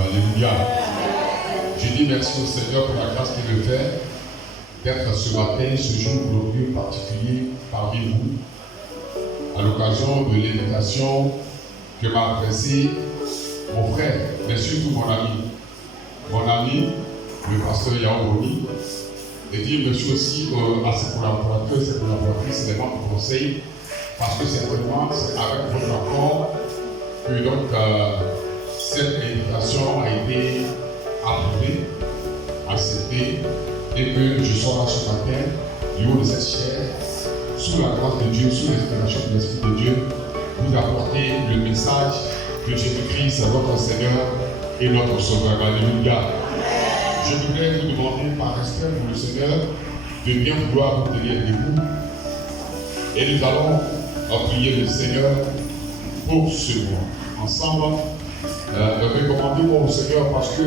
Alléluia. Je dis merci au Seigneur pour la grâce qu'il me fait d'être ce matin, ce jour glorieux particulier parmi vous, à l'occasion de l'invitation que m'a adressée mon frère, mais surtout mon ami, le pasteur Yaouni, et dire merci aussi à ses collaborateurs, ses collaboratrices, les membres du conseil, parce que certainement c'est avec votre accord que donc cette invitation a été approuvée, acceptée, et que je sois là ce matin, du haut de cette chair, sous la grâce de Dieu, sous l'inspiration de l'Esprit de Dieu, vous apporter le message de Jésus-Christ, votre Seigneur et notre Sauveur. Alléluia. Je voudrais vous demander par respect pour le Seigneur de bien vouloir vous tenir debout. Et nous allons prier le Seigneur pour ce mois. Ensemble, recommandez-moi au Seigneur parce que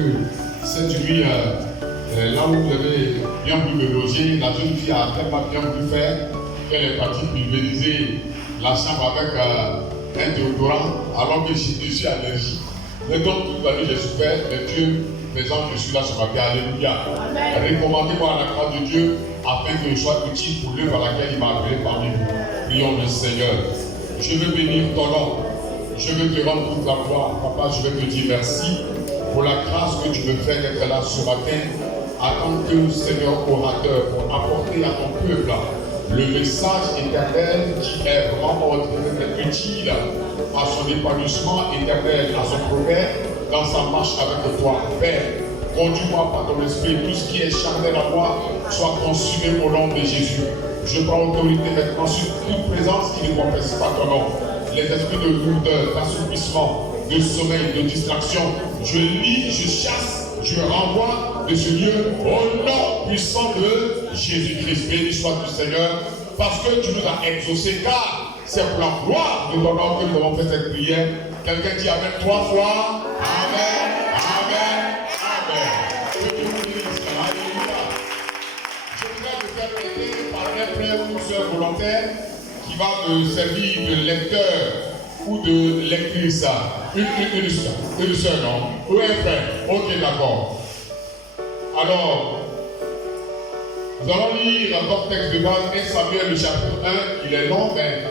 cette nuit, là où vous avez bien voulu me loger, la jeune fille a tellement bien voulu faire qu'elle est partie pulvériser la chambre avec un déodorant alors que je suis allergique. Mais donc toute la nuit j'ai souffert, mais Dieu présent, je suis là ce matin. Alléluia. Recommandez-moi à la grâce de Dieu afin que je sois utile pour l'œuvre à laquelle il m'a appelé parmi vous. Prions le Seigneur. Je veux bénir ton nom. Je veux te rendre toute la gloire. Papa, je veux te dire merci pour la grâce que tu me fais d'être là ce matin en tant que Seigneur orateur pour apporter à ton peuple le message éternel qui est vraiment utile à son épanouissement éternel, à son progrès dans sa marche avec toi. Père, conduis-moi par ton esprit, tout ce qui est charnel à moi soit consumé au nom de Jésus. Je prends autorité maintenant sur toute présence qui ne confesse pas ton nom. Les esprits de lourdeur, d'assoupissement, de sommeil, de distraction, je lis, je chasse, je renvoie de ce lieu au nom puissant de Jésus-Christ. Béni soit le Seigneur, parce que tu nous as exaucés, car c'est pour la gloire de ton nom que nous avons fait cette prière. Quelqu'un dit Amen 3 fois. Amen, Amen, Amen. Que Dieu vous bénisse. Alléluia. Je voudrais me faire aider par un frère ou soeur volontaire qui va me servir de lecteur ou de lectrice. Une soeur, non? Ou un frère? Ok, d'accord. Alors, nous allons lire un texte de base, 1 Samuel, le chapitre 1. Il est long, mais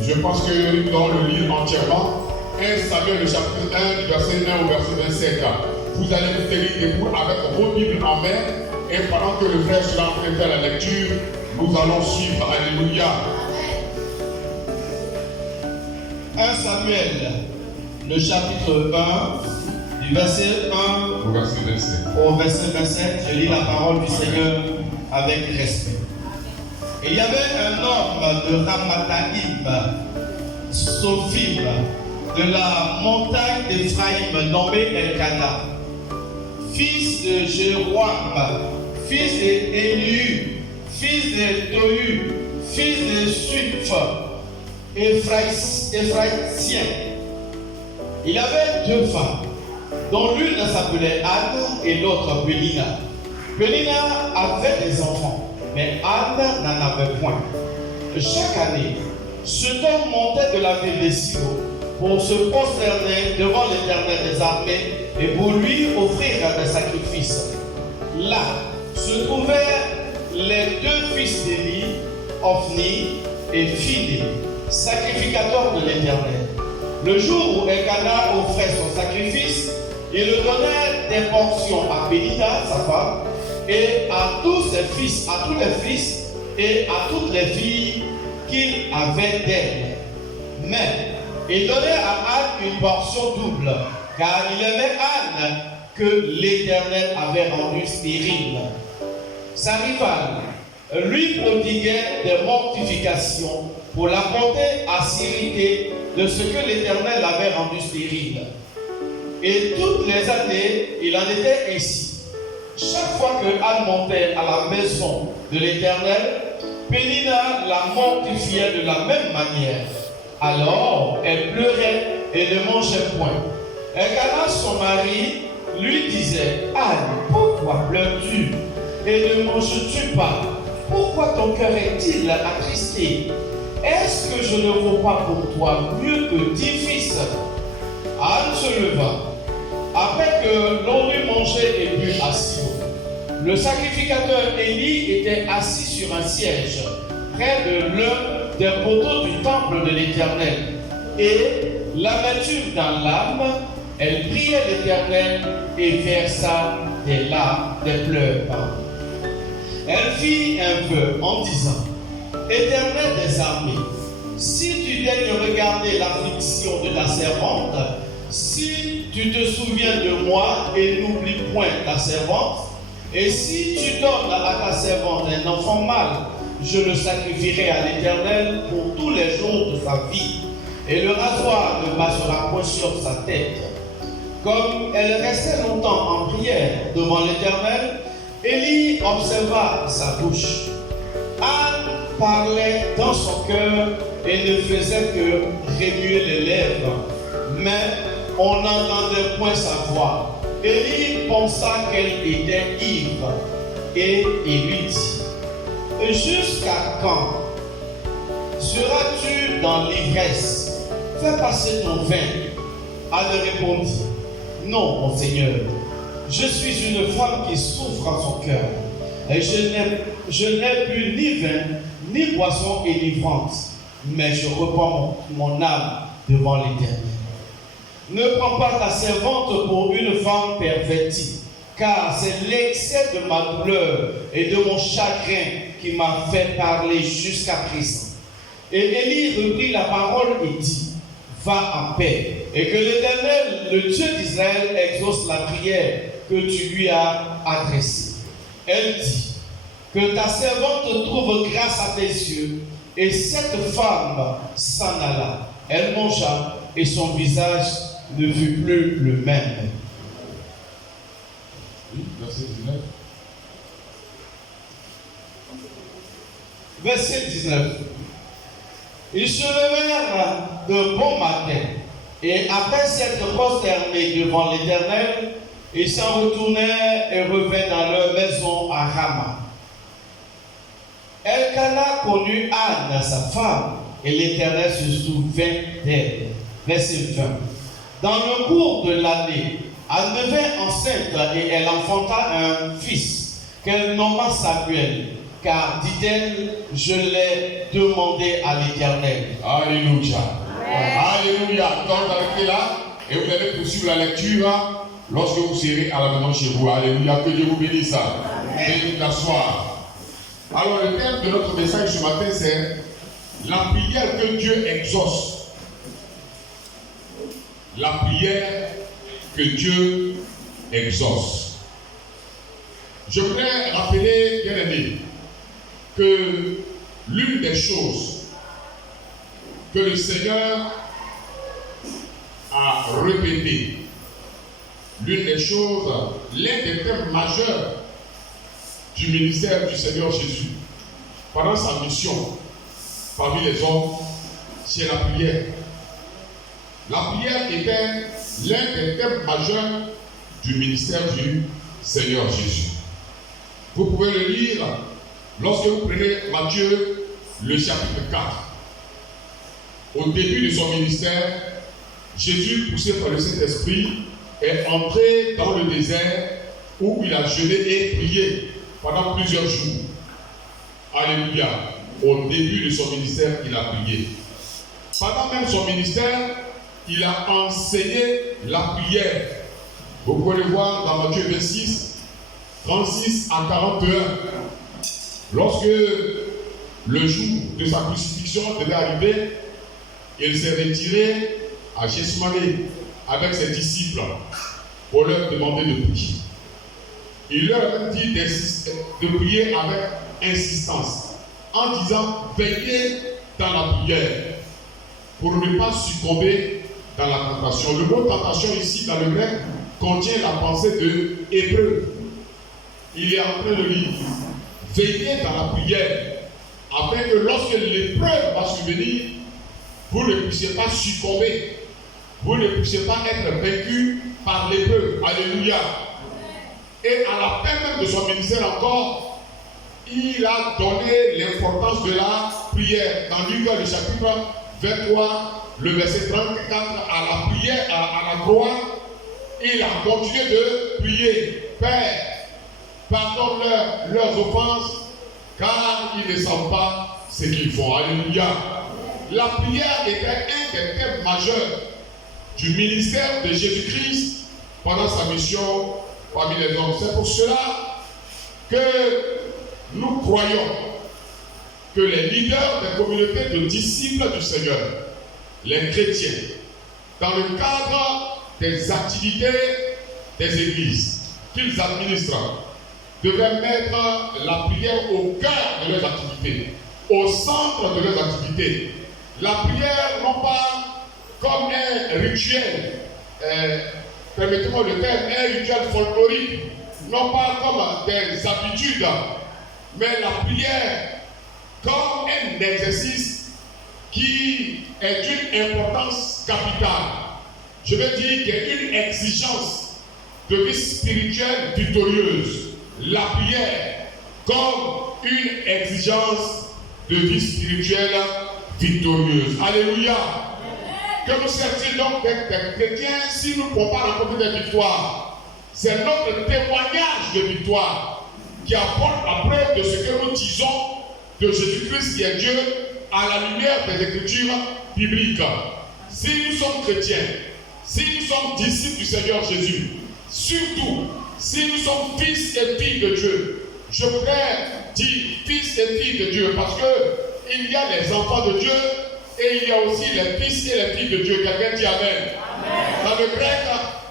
je pense que nous allons le lire entièrement. 1 Samuel, le chapitre 1, du verset 1 au verset 27. Vous allez vous tenir debout avec vos Bibles en main, et pendant que le frère sera en train de faire la lecture, nous allons suivre. Alléluia. 1 Samuel, le chapitre 1, du verset 1 au verset 27. Au verset 27, je lis la parole du Seigneur avec respect. Et il y avait un homme de Ramathaïm, Sophim, de la montagne d'Éphraïm, nommé Elkana, fils de Jéroam, fils d'Éliu, fils de Tohu, fils de Suif, Éphraïtien. Il avait deux femmes, dont l'une s'appelait Anne et l'autre Pénina. Pénina avait des enfants, mais Anne n'en avait point. Chaque année, cet homme montait de la ville de Silo pour se prosterner devant l'Éternel des armées et pour lui offrir des sacrifices. Là se trouvaient les deux fils d'Élie, Ophni et Phiné, sacrificateurs de l'Éternel. Le jour où Elkana offrait son sacrifice, il donnait des portions à Pénina, sa femme, et à tous ses fils, à tous les fils et à toutes les filles qu'il avait d'elle. Mais il donnait à Anne une portion double, car il aimait Anne que l'Éternel avait rendue stérile. Sa rivale lui prodiguait des mortifications pour la porter à s'irriter de ce que l'Éternel avait rendu stérile. Et toutes les années, il en était ainsi. Chaque fois que Anne montait à la maison de l'Éternel, Pénina la mortifiait de la même manière. Alors, elle pleurait et ne mangeait point. Elkana, son mari, lui disait, Anne, pourquoi pleures-tu et ne manges-tu pas? Pourquoi ton cœur est-il attristé? est-ce que je ne vaux pas pour toi mieux que 10 fils? Anne se leva. Après que l'on eut mangé et bu à Silo, le sacrificateur Élie était assis sur un siège, près de l'un des poteaux du temple de l'Éternel. Et l'amertume dans l'âme, elle priait l'Éternel et versa des larmes, des pleurs. Elle fit un vœu en disant: Éternel des armées, si tu daignes regarder l'affliction de ta servante, si tu te souviens de moi et n'oublie point ta servante, et si tu donnes à ta servante un enfant mâle, je le sacrifierai à l'Éternel pour tous les jours de sa vie, et le rasoir ne passera point sur sa tête. Comme elle restait longtemps en prière devant l'Éternel, Élie observa sa bouche. Anne parlait dans son cœur et ne faisait que remuer les lèvres, mais on n'entendait point sa voix. Élie pensa qu'elle était ivre et il lui dit: Jusqu'à quand seras-tu dans l'ivresse? Fais passer ton vin. Anne répondit: Non, mon Seigneur, je suis une femme qui souffre en son cœur, et je n'ai bu ni vin, ni boisson enivrante, mais je repens mon âme devant l'Éternel. Ne prends pas ta servante pour une femme pervertie, car c'est l'excès de ma douleur et de mon chagrin qui m'a fait parler jusqu'à présent. Et Élie reprit la parole et dit: Va en paix, et que l'Éternel, le Dieu d'Israël, exauce la prière que tu lui as adressée. Elle dit: Que ta servante trouve grâce à tes yeux. Et cette femme s'en alla. Elle mangea, et son visage ne fut plus le même. Oui, verset 19. Verset 19. Ils se levèrent de bon matin, et après s'être prosternés devant l'Éternel, ils s'en retournèrent et revinrent dans leur maison à Rama. Elkana connut Anne, sa femme, et l'Éternel se souvint d'elle. Verset 20. Dans le cours de l'année, Anne devint enceinte et elle enfanta un fils qu'elle nomma Samuel, car, dit-elle, je l'ai demandé à l'Éternel. Alléluia. Alléluia. Donc, arrêtez là et vous allez poursuivre la lecture lorsque vous serez à la maison chez vous. Alléluia. Que Dieu vous bénisse. Veuillez vous asseoir. Alors, le thème de notre message ce matin, c'est la prière que Dieu exauce. La prière que Dieu exauce. Je voudrais rappeler, bien aimé, que l'une des choses que le Seigneur a répétées, l'une des choses, l'un des thèmes majeurs du ministère du Seigneur Jésus pendant sa mission parmi les hommes, c'est la prière. La prière était l'un des thèmes majeurs du ministère du Seigneur Jésus. Vous pouvez le lire lorsque vous prenez Matthieu, le chapitre 4. Au début de son ministère, Jésus, poussé par le Saint-Esprit, est entré dans le désert où il a jeûné et prié pendant plusieurs jours. Alléluia. Au début de son ministère, il a prié. Pendant même son ministère, il a enseigné la prière. Vous pouvez le voir dans Matthieu 26, 36 à 41. Lorsque le jour de sa crucifixion devait arriver, il s'est retiré à Gethsémani avec ses disciples pour leur demander de prier. Il leur a dit de prier avec insistance, en disant: veillez dans la prière pour ne pas succomber dans la tentation. Le mot tentation ici dans le grec contient la pensée de épreuve. Il est en train de dire: veillez dans la prière afin que lorsque l'épreuve va survenir, vous ne puissiez pas succomber, vous ne puissiez pas être vaincu par l'épreuve. Alléluia. Et à la fin même de son ministère encore, il a donné l'importance de la prière. Dans Luc, le chapitre 23, le verset 34, à la prière, à la croix, il a continué de prier. Père, pardonne-leur leurs offenses, car ils ne savent pas ce qu'ils font. Alléluia. La prière était un des thèmes majeurs du ministère de Jésus-Christ pendant sa mission parmi les hommes. C'est pour cela que nous croyons que les leaders des communautés de disciples du Seigneur, les chrétiens, dans le cadre des activités des églises qu'ils administrent, devaient mettre la prière au cœur de leurs activités, au centre de leurs activités. La prière, non pas comme un rituel, permettez-moi le terme, un rituel folklorique, non pas comme des habitudes, mais la prière comme un exercice qui est d'une importance capitale. Je veux dire qu'il y a une exigence de vie spirituelle victorieuse. La prière comme une exigence de vie spirituelle victorieuse. Alléluia. Que nous sert-il donc d'être des chrétiens si nous ne pouvons pas rencontrer des victoires? C'est notre témoignage de victoire qui apporte la preuve de ce que nous disons de Jésus-Christ qui est Dieu à la lumière des Écritures bibliques. Si nous sommes chrétiens, si nous sommes disciples du Seigneur Jésus, surtout si nous sommes fils et filles de Dieu, je voudrais dire fils et filles de Dieu parce que il y a les enfants de Dieu et il y a aussi les fils et les filles de Dieu. Quelqu'un dit Amen. Dans le grec,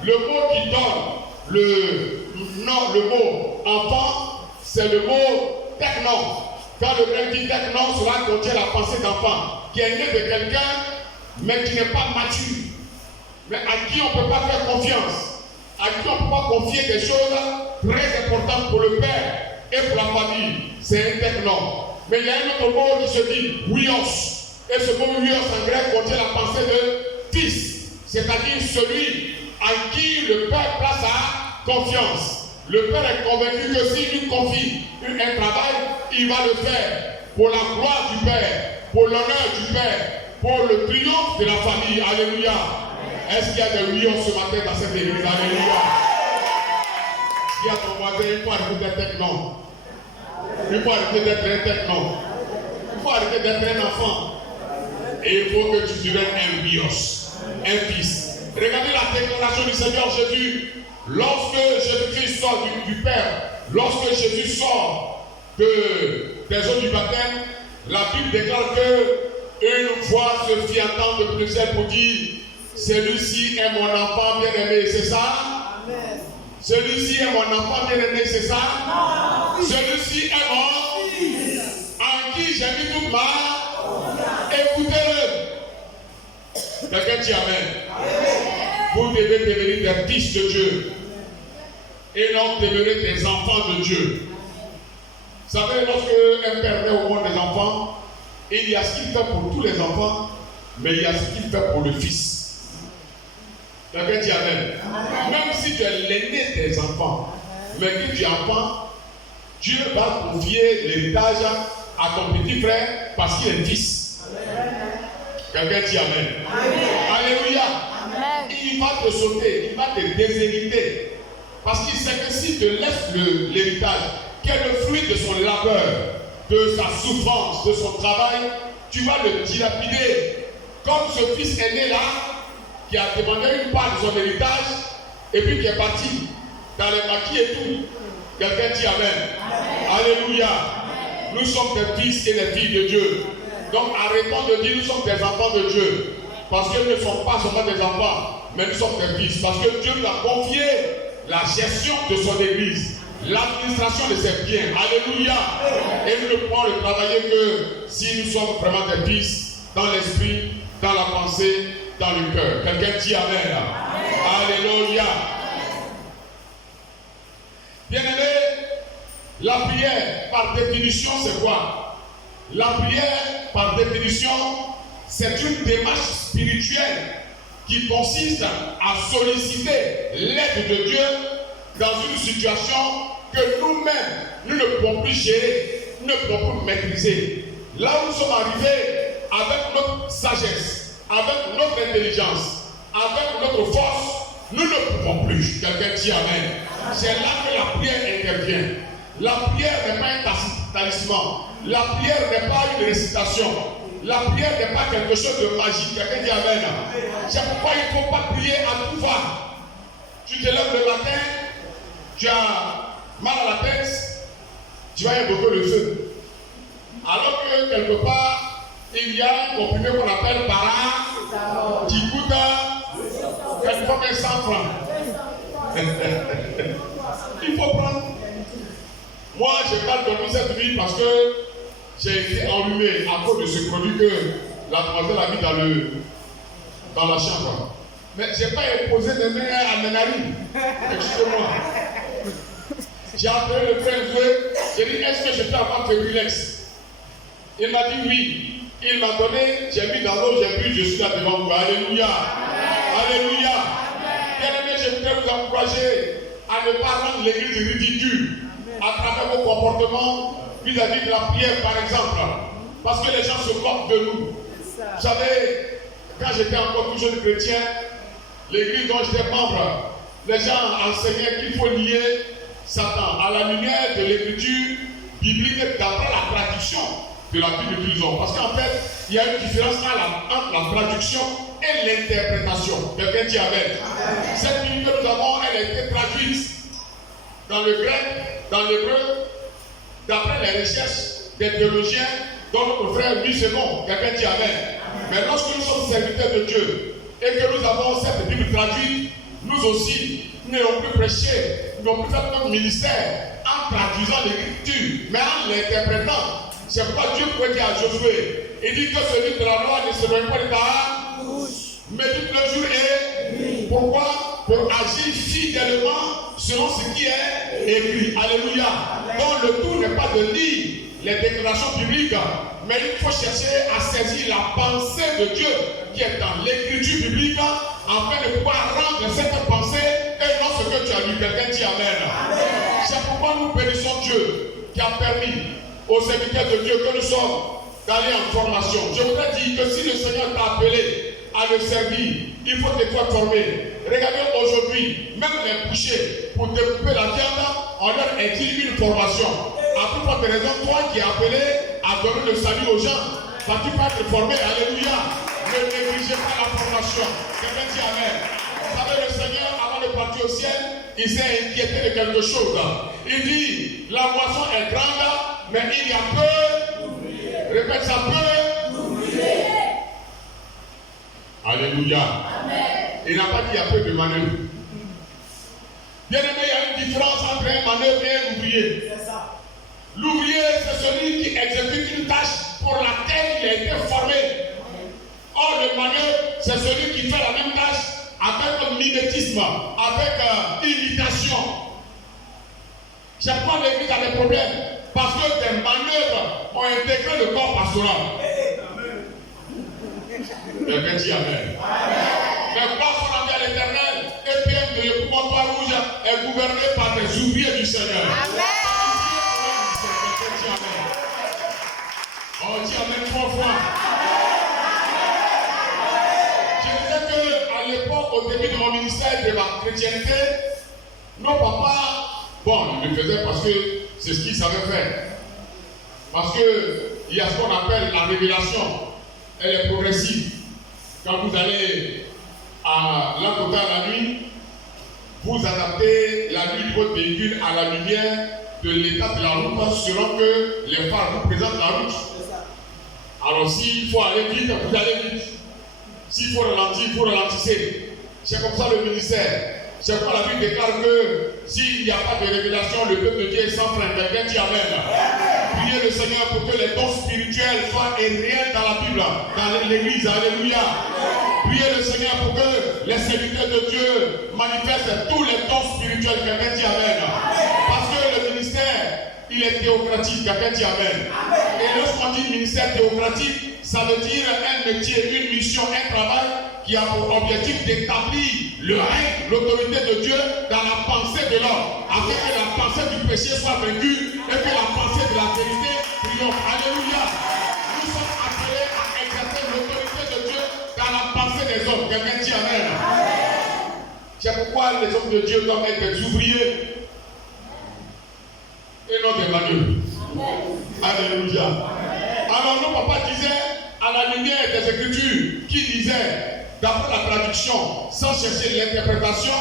le mot qui donne le mot enfant, c'est le mot technon. Quand le grec dit technon, cela contient la pensée d'enfant qui est né de quelqu'un mais qui n'est pas mature, mais à qui on ne peut pas faire confiance, à qui on ne peut pas confier des choses très importantes pour le père et pour la famille. C'est un technon. Mais il y a un autre mot qui se dit huios. Et ce mot huios en grec contient la pensée de fils, c'est-à-dire celui à qui le père place sa confiance. Le père est convaincu que s'il lui confie un travail, il va le faire pour la gloire du père, pour l'honneur du père, pour le triomphe de la famille. Alléluia. Est-ce qu'il y a des huios ce matin dans cette église? Alléluia. Il y a ton voisin, il faut arrêter d'être technon. Il faut arrêter d'être un technon. Il faut arrêter d'être un enfant. Et il faut que tu deviennes un bios, un fils. Regardez la déclaration du Seigneur Jésus. Lorsque Jésus-Christ sort du Père, lorsque Jésus sort des eaux du baptême, la Bible déclare que une voix se fit entendre de Bruxelles pour dire: celui-ci est mon enfant bien-aimé, c'est ça? Amen. Celui-ci est mon enfant bien-aimé, c'est ça? Amen. Celui-ci est mon fils, en qui j'ai mis toute ma. Écoutez-le. Quelqu'un dit Amen. Vous devez devenir des fils de Dieu et non devenir des enfants de Dieu. Vous savez, lorsque un père met au monde des enfants, il y a ce qu'il fait pour tous les enfants, mais il y a ce qu'il fait pour le fils. Quelqu'un dit Amen. Même si tu es l'aîné des enfants, mais que tu es enfant, Dieu va confier l'héritage à ton petit frère parce qu'il est fils. Quelqu'un dit Amen. Alléluia. Il va te sauter, il va te déshériter. Parce qu'il sait que s'il te laisse l'héritage, qui est le fruit de son labeur, de sa souffrance, de son travail, tu vas le dilapider. Comme ce fils aîné là, qui a demandé une part de son héritage, et puis qui est parti dans les maquis et tout. Quelqu'un dit Amen. Alléluia. Amen. Nous sommes des fils et des filles de Dieu. Donc arrêtons de dire nous sommes des enfants de Dieu. Parce que nous ne sommes pas seulement des enfants, mais nous sommes des fils. Parce que Dieu nous a confié la gestion de son église, l'administration de ses biens. Alléluia. Et nous ne pouvons le travailler que si nous sommes vraiment des fils, dans l'esprit, dans la pensée, dans le cœur. Quelqu'un dit Amen. Alléluia. Bien-aimé, la prière, par définition, c'est quoi? La prière, par définition, c'est une démarche spirituelle qui consiste à solliciter l'aide de Dieu dans une situation que nous-mêmes, nous ne pouvons plus gérer. ne pouvons pas maîtriser. Là où nous sommes arrivés, avec notre sagesse, avec notre intelligence, avec notre force, nous ne pouvons plus. Quelqu'un dit Amen. C'est là que la prière intervient. La prière n'est pas un talisman. La prière n'est pas une récitation. La prière n'est pas quelque chose de magique. Quelqu'un dit Amen. C'est pourquoi il ne faut pas prier à tout va. Tu te lèves le matin, tu as mal à la tête, tu vas invoquer le feu. Alors que quelque part, il y a un comprimé qu'on appelle para, qui coûte quelquefois 100 francs. Il faut prendre. Moi, je n'ai pas dormi cette nuit parce que j'ai été enrhumé à cause de ce produit que la demoiselle a mis dans la chambre. Mais je n'ai pas imposé mes mains à mes narines. Excusez-moi. J'ai appelé le frère Zoé. J'ai dit, est-ce que je peux avoir Fébrilex? Il m'a dit oui. Il m'a donné, j'ai mis dans l'eau, j'ai bu, je suis là devant vous. Alléluia. Alléluia. Bien-aimés, je voudrais vous encourager à ne pas rendre l'église ridicule à travers vos comportements vis-à-vis de la prière, par exemple. Parce que les gens se moquent de nous. Vous savez, quand j'étais encore tout jeune chrétien, l'église dont j'étais membre, les gens enseignaient qu'il faut lier Satan à la lumière de l'écriture biblique d'après la traduction de la Bible que nous utilisons. Parce qu'en fait, il y a une différence entre la traduction et l'interprétation. Quelqu'un dit Amen. Cette Bible que nous avons, elle a été traduite dans le grec, dans l'hébreu, d'après les recherches des théologiens, dont notre frère Louis Second. Quelqu'un dit Amen. Mais lorsque nous sommes serviteurs de Dieu et que nous avons cette Bible traduite, nous aussi, nous n'allons plus prêcher, nous n'allons plus faire notre ministère en traduisant l'écriture, mais en l'interprétant. C'est pourquoi Dieu peut dire à Josué, il dit que ce livre de la loi ne se met pas de ta bouche, médite le jour et nuit. Pourquoi? Pour agir fidèlement selon ce qui est écrit. Alléluia. Donc le tout n'est pas de lire les déclarations bibliques, mais il faut chercher à saisir la pensée de Dieu qui est dans l'écriture biblique, afin de pouvoir rendre cette pensée et non ce que tu as lu. Quelqu'un dit Amen. C'est pourquoi nous bénissons Dieu qui a permis aux serviteurs de Dieu que nous sommes d'aller en formation. Je voudrais dire que si le Seigneur t'a appelé à le servir, il faut te faire former. Regardez aujourd'hui, même les bouchers, pour découper la viande, on leur exige une formation. À plus forte raison, toi qui es appelé à donner le salut aux gens, tu peux être formé. Alléluia. Ne négligez pas la formation. Quelqu'un dit Amen. Vous savez, le Seigneur, avant de partir au ciel, il s'est inquiété de quelque chose. Il dit, la moisson est grande, mais il y a peu. Répète ça, peu. Alléluia. Amen. Il n'a pas dit il y a peu de manœuvres. Bien aimé, il y a une différence entre un manœuvre et un ouvrier. C'est ça. L'ouvrier, c'est celui qui exécute une tâche pour laquelle il a été formé. Or, le manœuvre, c'est celui qui fait la même tâche avec mimétisme, avec imitation. Chaque fois, l'église a des problèmes parce que des manœuvres ont intégré le corps pastoral. Quelqu'un dit Amen. Mais grâce qu'on a dit à l'Éternel, EPM de l'épouvantoir rouge est gouverné par des ouvriers du Seigneur. Amen. On dit Amen 3 fois. Je disais qu'à l'époque, au début de mon ministère de la chrétienté, nos papas, bon, ils le faisaient parce que c'est ce qu'ils savaient faire. Parce qu'il y a ce qu'on appelle la révélation. Elle est progressive. Quand vous allez à l'Antoka la nuit, vous adaptez la nuit de votre véhicule à la lumière de l'état de la route selon que les phares vous présentent la route. Alors s'il faut aller vite, vous allez vite. S'il faut ralentir, vous ralentissez. C'est comme ça le ministère. C'est pourquoi la Bible déclare que s'il n'y a pas de révélation, le peuple de Dieu est sans frein. Quelqu'un dit Amen. Priez le Seigneur pour que les dons spirituels soient réels dans la Bible, dans l'église. Alléluia. Priez le Seigneur pour que les serviteurs de Dieu manifestent tous les dons spirituels. Quelqu'un dit Amen. Parce que le ministère, il est théocratique. Quelqu'un dit Amen. Et lorsqu'on dit ministère théocratique, ça veut dire un métier, une mission, un travail qui a pour objectif d'établir le règne, l'autorité de Dieu dans la pensée de l'homme, afin que la pensée du péché soit vaincue et que la pensée de la vérité triomphe. Alléluia. Nous sommes appelés à exercer l'autorité de Dieu dans la pensée des hommes. Quelqu'un dit Amen. C'est pourquoi les hommes de Dieu doivent être des ouvriers et non des manœuvres. Alléluia. Alors nos papas disaient, à la lumière des Écritures, qui disaient, d'après la traduction, sans chercher l'interprétation,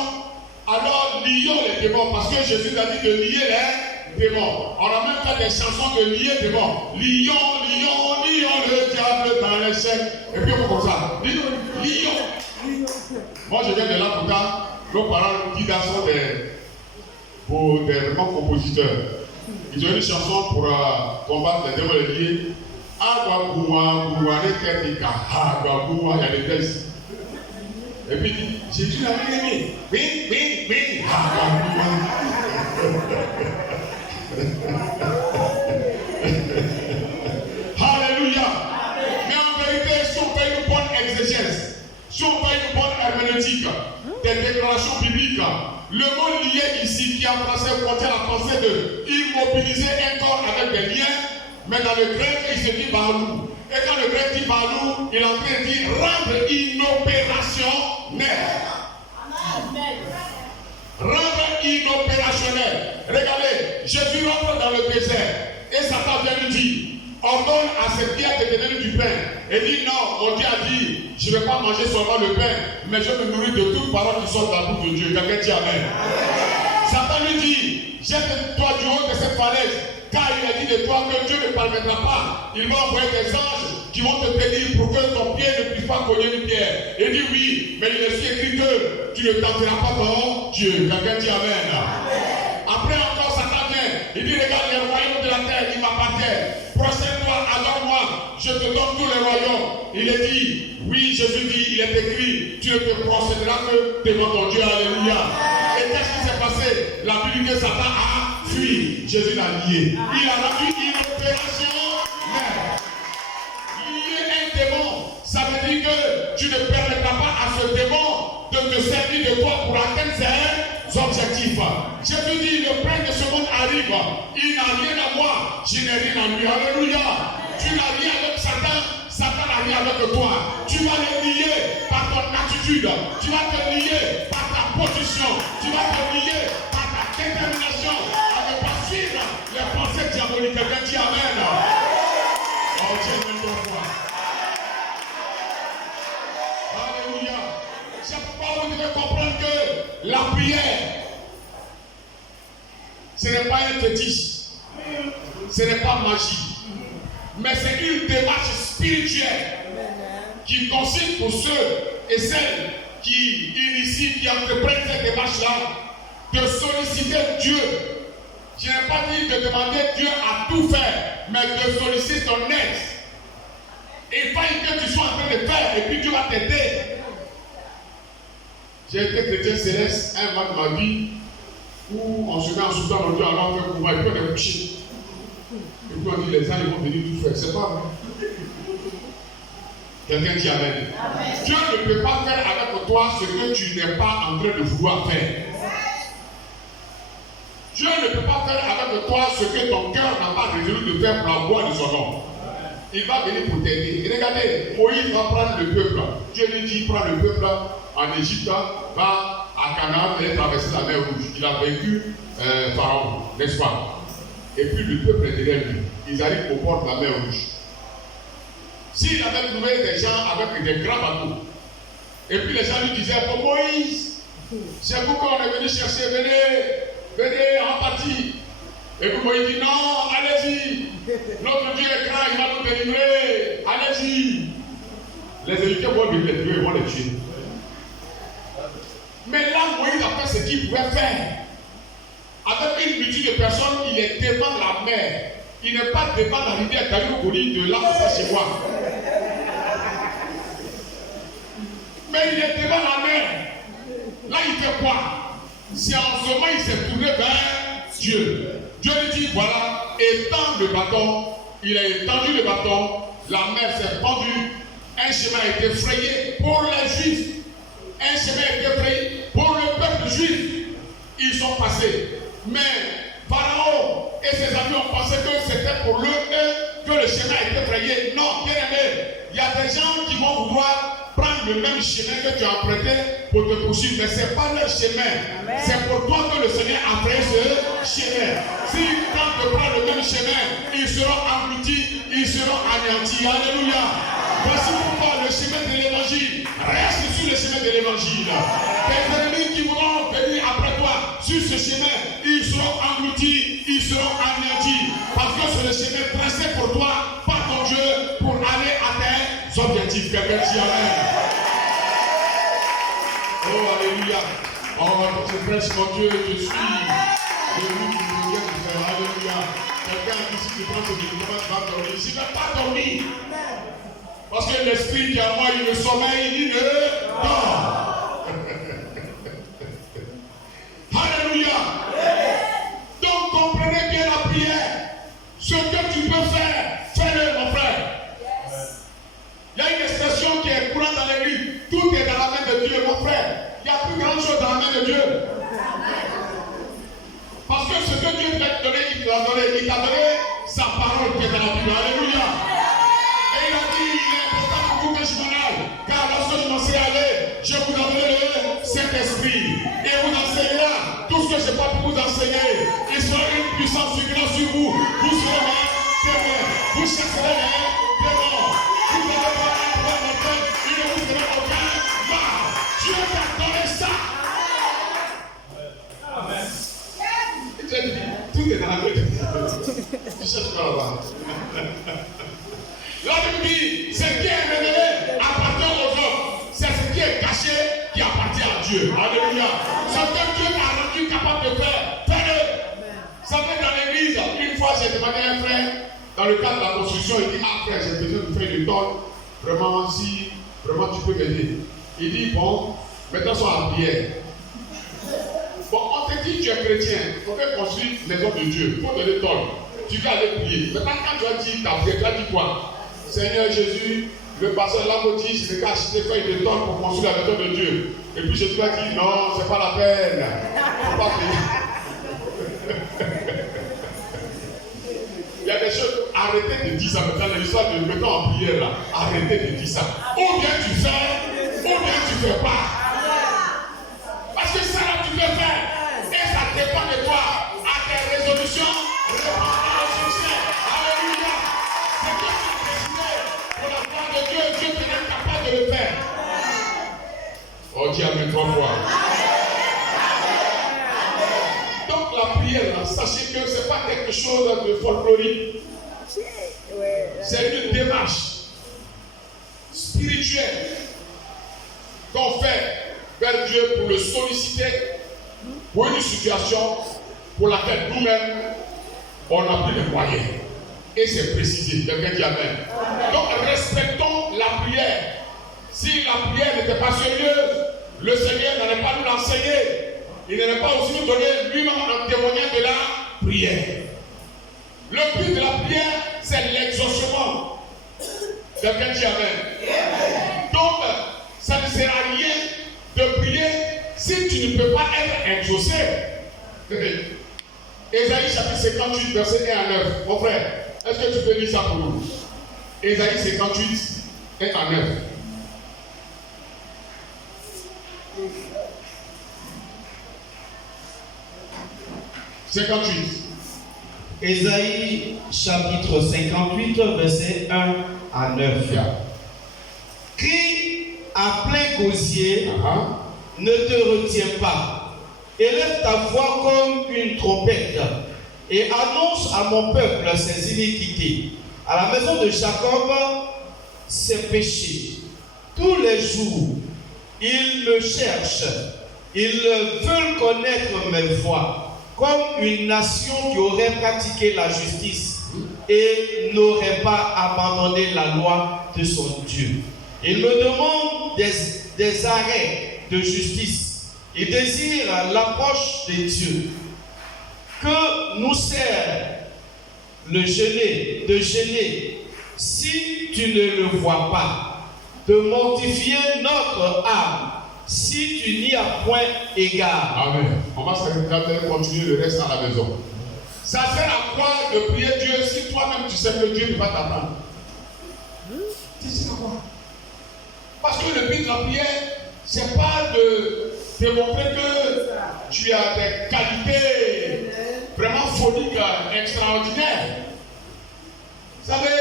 alors lions les démons, parce que Jésus a dit de lier les démons. On a même fait des chansons de lier les démons. Lions, lions, lions le diable dans les chaînes. Et puis on fait comme ça. Lions. Moi je viens de là pourtant, nos parents qui sont des vraiment compositeurs. Ils ont une chanson pour combattre les démons liés. Il y a des textes. Et puis Jésus l'a aimé. Alléluia. Mais en vérité, si on fait une bonne exégèse, si on fait une bonne herméneutique des déclarations bibliques, le mot lié ici, qui en français contient la pensée de immobiliser un corps avec des liens, mais dans le grec, il se dit balou. Et quand le grec dit balou, il est en train de dire rendre inopérationnel. Rendre inopérationnel. Regardez, Jésus rentre dans le désert et Satan vient lui dire, ordonne à cette pierre de donner du pain. Et dit non, mon Dieu a dit, je ne vais pas manger seulement le pain, mais je me nourrir de toute parole qui sort de la bouche de Dieu. Quelqu'un dit Amen. Satan lui dit, jette-toi du haut de cette falaise, car il a dit de toi que Dieu ne permettra pas. Il va envoyer des anges qui vont te bénir pour que ton pied ne puisse pas cogner une pierre. Il dit oui, mais il est aussi écrit que tu ne tenteras pas ton Dieu. Quelqu'un dit Amen. Après encore, Satan vient. Il dit regarde les royaumes de la terre, ils m'appartiennent. Procède-toi, adore-moi, je te donne tous les royaumes. Il est dit, oui, Jésus dit, il est écrit, tu ne te procéderas que devant ton Dieu. Alléluia. Et qu'est-ce qui s'est passé? La Bible dit que Satan a fui. Jésus l'a lié. Il a rendu une opération. Lier un démon, ça veut dire que tu ne permettras pas à ce démon de te servir de toi pour atteindre ses objectifs. Jésus dit, le prince de ce monde arrive. Il n'a rien à moi. Je n'ai rien à lui. Alléluia. Tu n'as rien avec Satan. Satan n'a rien avec toi. Tu vas le lier par ton attitude. Tu vas te lier par ta position. Tu vas te lier par ta détermination à ne pas suivre les pensées diaboliques. Quelqu'un dit Amen. Oh Dieu, même ton foi. Alléluia. C'est pourquoi vous devez comprendre que la prière, ce n'est pas un fétiche. Ce n'est pas magie. Mais c'est une démarche spirituelle qui consiste pour ceux et celles qui initient, qui entreprennent cette démarche-là, de solliciter Dieu. Je n'ai pas dit de demander Dieu à tout faire, mais de solliciter ton aide. Il faut que tu sois en train de faire et puis Dieu va t'aider. J'ai été chrétien céleste un mois de ma vie où on se met en souffrant dans Dieu alors on fait pour moi, il peut les coucher. Et puis on dit les gens ils vont venir tout faire. C'est pas vrai. Quelqu'un dit Amen. Amen. Dieu ne peut pas faire avec toi ce que tu n'es pas en train de vouloir faire. Dieu ne peut pas faire avec toi ce que ton cœur n'a pas résolu de faire pour la gloire de son nom. Il va venir pour t'aider. Et regardez, Moïse va prendre le peuple. Dieu lui dit, prends le peuple en Égypte, va à Canaan et traverser la mer Rouge. Il a vaincu Pharaon, n'est-ce pas? Et puis le peuple est derrière lui. Ils arrivent au bord de la mer Rouge. S'il avait trouvé des gens avec des grands bateaux, et puis les gens lui disaient, oh Moïse, c'est vous qu'on est venu chercher, venez en partie. Et puis Moïse dit, non, allez-y, notre Dieu est grand, il va nous délivrer, allez-y. Les Égyptiens vont venir les tuer, ils vont les tuer. Mais là, Moïse a fait ce qu'il pouvait faire. Avec une multitude de personnes, il est devant la mer. Il n'est pas devant la rivière Kaliokoli de là où c'est chez moi. Mais il est devant la mer. Là, il fait quoi? C'est en ce moment il s'est tourné vers Dieu. Dieu lui dit, voilà, étends le bâton. Il a étendu le bâton. La mer s'est pendue. Un chemin a été frayé pour les Juifs. Un chemin a été frayé pour le peuple juif. Ils sont passés. Mais Pharaon et ses amis ont pensé que c'était pour eux le même chemin que tu as emprunté pour te poursuivre, mais ce n'est pas leur chemin. C'est pour toi que le Seigneur a fait ce chemin. Si quand tu prends le même chemin, ils seront engloutis, ils seront anéantis. Alléluia. Voici pourquoi le chemin de l'évangile, reste sur le chemin de l'évangile. Tes ennemis qui voudront venir après toi sur ce chemin, ils seront engloutis, ils seront anéantis. Parce que c'est le chemin tracé pour toi, par ton Dieu, pour aller à tes objectifs. Quelqu'un dit amen. Oh, alléluia. Oh, je prêche mon Dieu, je suis celui qui me vient de faire. Alléluia. Quelqu'un qui si tu prends ce diplôme, va dormir. Je ne vais pas dormir. Parce que l'esprit qui a moi, il ne sommeille, il ne dort. Alléluia. Donc comprenez bien la prière. Ce que tu peux faire, fais-le mon frère. Il y a une expression qui est courante dans l'église. Tout est dans la main de Dieu, mon frère. Il y a plus grande chose dans la main de Dieu. Parce que ce que Dieu t'a donné, il t'a donné. Il t'a donné sa parole qui est dans la Bible. Alléluia. Et il a dit, il est important pour vous que je m'en aille. Car lorsque je m'en suis allé, je vous donnerai le Saint-Esprit. Et vous enseignera tout ce que je n'ai pas pu vous enseigner. Il sera une puissance grande sur vous. Vous serez mes témoins. Vous chasserez les démons. Vous n'aurez pas un problème en tête. Il ne vous fera aucun mal. Dieu t'a donné ça. Amen. Tout est dans la main. Tu cherches quoi là-bas? La Bible dit, ce qui est révélé appartient aux hommes. C'est ce qui est caché qui appartient à Dieu. Alléluia. Ce que Dieu t'a rendu capable de faire, fais-le. Ça fait dans l'église. Une fois, j'ai demandé à un frère, dans le cadre de la construction, il dit, ah frère, j'ai besoin de faire une tonne. Vraiment, si vraiment tu peux m'aider. Il dit, bon, maintenant sur la prière. Bon, on te dit, tu es chrétien, il faut construire une maison de Dieu, il faut donner tonne. Tu vas aller prier. Maintenant, quand tu as dit ta prière, tu as dit quoi? Seigneur Jésus, le pasteur Lamoti, je n'ai qu'à acheter feuilles de tonnes pour construire la maison de Dieu. Et puis Jésus a dit, non, c'est pas la peine. Il ne faut pas payer. Il y a des choses, arrêtez de dire ça. Dans l'histoire de mettons en prière là, arrêtez de dire ça. Ou bien tu fais, ou bien tu ne fais pas. Parce que ça là tu peux faire. Et ça dépend de toi. À tes résolutions, réponds à le succès. Alléluia. C'est que tu as décidé pour la gloire de Dieu. Dieu te rend capable de le faire. Oh, dis amen 3 fois. Donc la prière, là, sachez que ce n'est pas quelque chose de folklorique. C'est une démarche spirituelle qu'on fait vers Dieu pour le solliciter pour une situation pour laquelle nous-mêmes on n'a plus les moyens. Et c'est précisé. Quelqu'un dit amen. Donc respectons la prière. Si la prière n'était pas sérieuse, le Seigneur n'allait pas nous l'enseigner. Il n'allait pas aussi nous donner lui-même un témoignage de la prière. Le but de la prière, c'est l'exaucement. Quelqu'un dit amen. Donc, ça ne sert à rien de prier si tu ne peux pas être exaucé. Ésaïe chapitre 58, verset 1 à 9. Mon frère, est-ce que tu peux lire ça pour nous? Ésaïe 58, 1 à 9. Ésaïe chapitre 58, verset 1 à 9. Yeah. Crie à plein gosier, ne te retiens pas. Élève ta voix comme une trompette et annonce à mon peuple ses iniquités, à la maison de Jacob ses péchés. Tous les jours, ils me cherchent, ils veulent connaître mes voies, comme une nation qui aurait pratiqué la justice et n'aurait pas abandonné la loi de son Dieu. Ils me demandent des arrêts de justice. Ils désirent l'approche de Dieu. Que nous sert de gêner, si tu ne le vois pas, de mortifier notre âme, si tu n'y as point égard. Amen. On va s'arrêter et continuer le reste à la maison. Ça sert à quoi de prier Dieu si toi-même tu sais que Dieu ne va pas t'attendre? Tu sais à quoi? Parce que le but de la prière, c'est pas de démontrer que tu as des qualités vraiment phoniques, extraordinaires. Vous savez,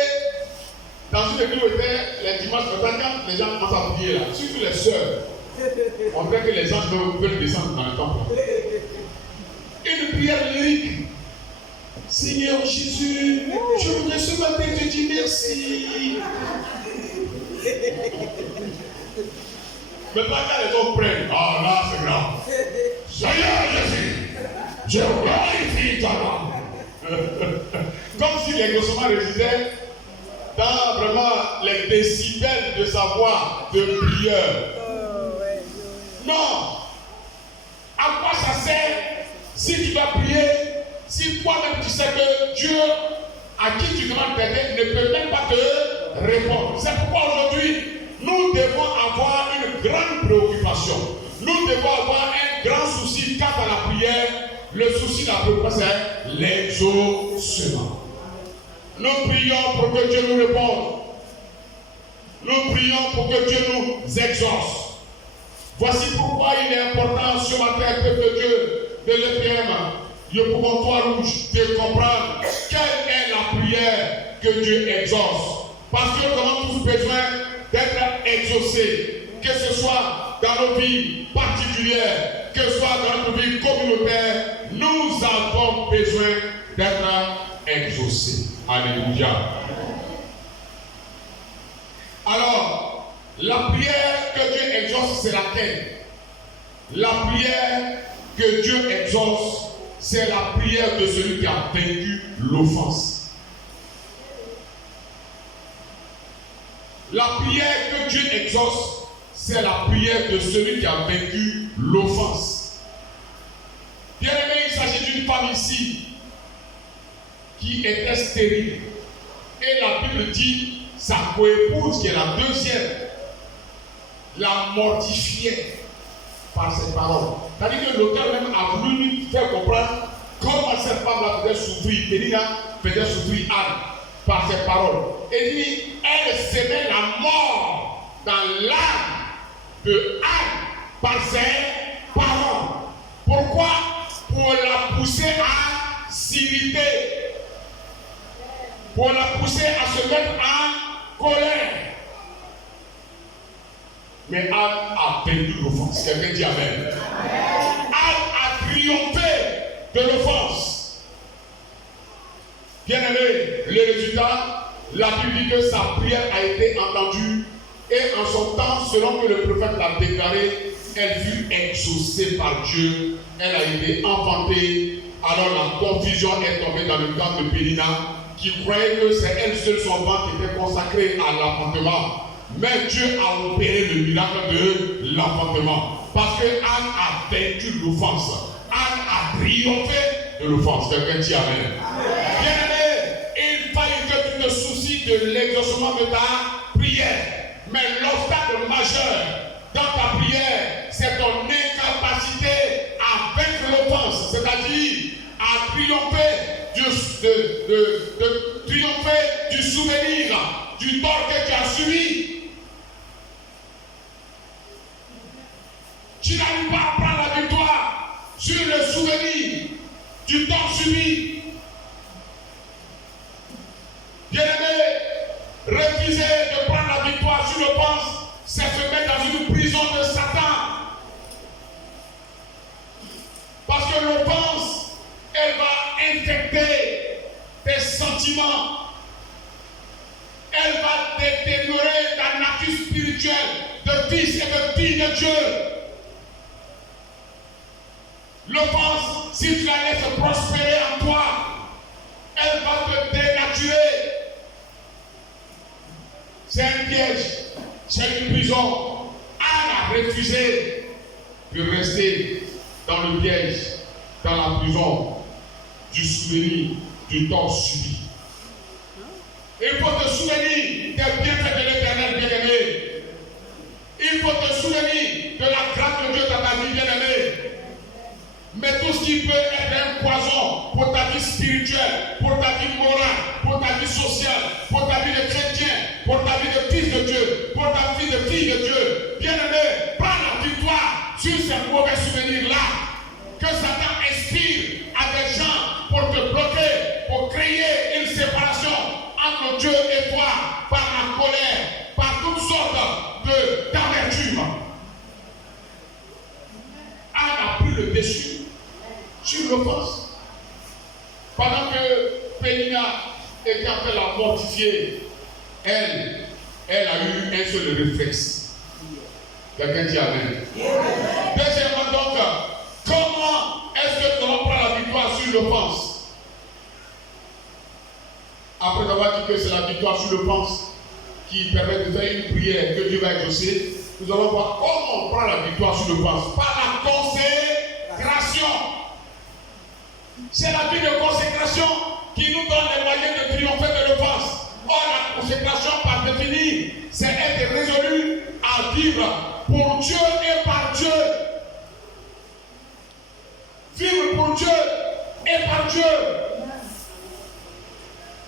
dans une église où était les dimanches matins, quand les gens commencent à prier là, surtout les sœurs, on dirait que les anges veulent descendre dans le temple. Une prière lyrique. Seigneur Jésus, je voudrais ce matin te dire merci. Mais pas quand les autres prennent. Ah là, c'est grand. Seigneur Jésus, je glorifie ton nom. Comme si l'exaucement résidait dans vraiment les décibels de sa voix de prieur. Non. À quoi ça sert si tu dois prier, si toi-même tu sais que Dieu à qui tu demandes d'aider ne peut même pas te répondre? C'est pourquoi aujourd'hui, nous devons avoir une grande préoccupation. Nous devons avoir un grand souci quant à la prière. Le souci de la préoccupation, c'est l'exaucement. Nous prions pour que Dieu nous réponde. Nous prions pour que Dieu nous exauce. Voici pourquoi il est important ce matin, peuple de Dieu, de l'EPM, le promontoire rouge, de comprendre quelle est la prière que Dieu exauce. Parce que nous avons tous besoin d'être exaucés, que ce soit dans nos vies particulières, que ce soit dans notre vie communautaire, nous avons besoin d'être exaucés. Alléluia. Alors, la prière que Dieu exauce, c'est laquelle? La prière que Dieu exauce, c'est la prière de celui qui a vaincu l'offense. La prière que Dieu exauce, c'est la prière de celui qui a vaincu l'offense. Bien aimé, il s'agit d'une femme ici qui était stérile. Et la Bible dit, sa coépouse, qui est la deuxième, la mortifiait par ses paroles. C'est-à-dire que l'auteur même a voulu lui faire comprendre comment cette femme-là faisait souffrir. Pénina faisait souffrir Anne par ses paroles. Et dit, elle sémait la mort dans l'âme de Anne par ses paroles. Pourquoi? Pour la pousser à s'irriter. Pour la pousser à se mettre en colère. Mais Anne a vaincu l'offense. Quelqu'un dit Amen. Anne a triomphé de l'offense. Bien aimé, le résultat, la Bible dit que sa prière a été entendue et en son temps, selon que le prophète l'a déclaré, elle fut exaucée par Dieu. Elle a été enfantée. Alors la confusion est tombée dans le camp de Pénina qui croyait que c'est elle seule son ventre qui était consacré à l'enfantement. Mais Dieu a opéré le miracle de l'enfantement. Parce que Anne a vaincu l'offense. Anne a triomphé de l'offense. Quelqu'un dit Amen. Bien-aimé, il faille que tu te soucies de l'exaucement de ta prière. Mais l'obstacle majeur dans ta prière, c'est ton incapacité à vaincre l'offense. C'est-à-dire à triompher triompher du souvenir du tort que tu as subi. Tu n'arrives pas à prendre la victoire sur le souvenir du tort subi. Bien-aimé, refuser de prendre la victoire sur l'offense, c'est se mettre dans une prison de Satan. Parce que l'offense, elle va infecter tes sentiments. Elle va détériorer ta nature spirituelle de fils et de fille de Dieu. L'offense, si tu la laisses prospérer en toi, elle va te dénaturer. C'est un piège, c'est une prison. Anne a refusé de rester dans le piège, dans la prison du souvenir du tort subi. Il faut te souvenir des bienfaits de l'Éternel, bien-aimé. Il faut te souvenir de la grâce de Dieu dans ta vie, bien-aimé. Mais tout ce aussi peut être un poison pour ta vie spirituelle, pour ta vie morale, pour ta vie sociale, pour ta vie de chrétien, pour ta vie de fils de Dieu, pour ta vie de fille de Dieu. Bien-aimé, prends la victoire sur ces mauvais souvenirs-là que Satan inspire à des gens pour te bloquer, pour créer une séparation entre Dieu et toi par la colère, par toutes sortes d'amertume. Anne a pris le dessus sur l'offense. Pendant que Pénina était en train de la mortifier, elle a eu un seul réflexe. Quelqu'un dit Amen. Deuxièmement donc, comment est-ce que nous allons prendre la victoire sur l'offense? Après avoir dit que c'est la victoire sur l'offense qui permet de faire une prière que Dieu va exaucer, nous allons voir comment on prend la victoire sur l'offense. Par la consécration. C'est la vie de consécration qui nous donne les moyens de triompher de l'offense. Or, la consécration, par définition, c'est être résolu à vivre pour Dieu et par Dieu. Vivre pour Dieu et par Dieu.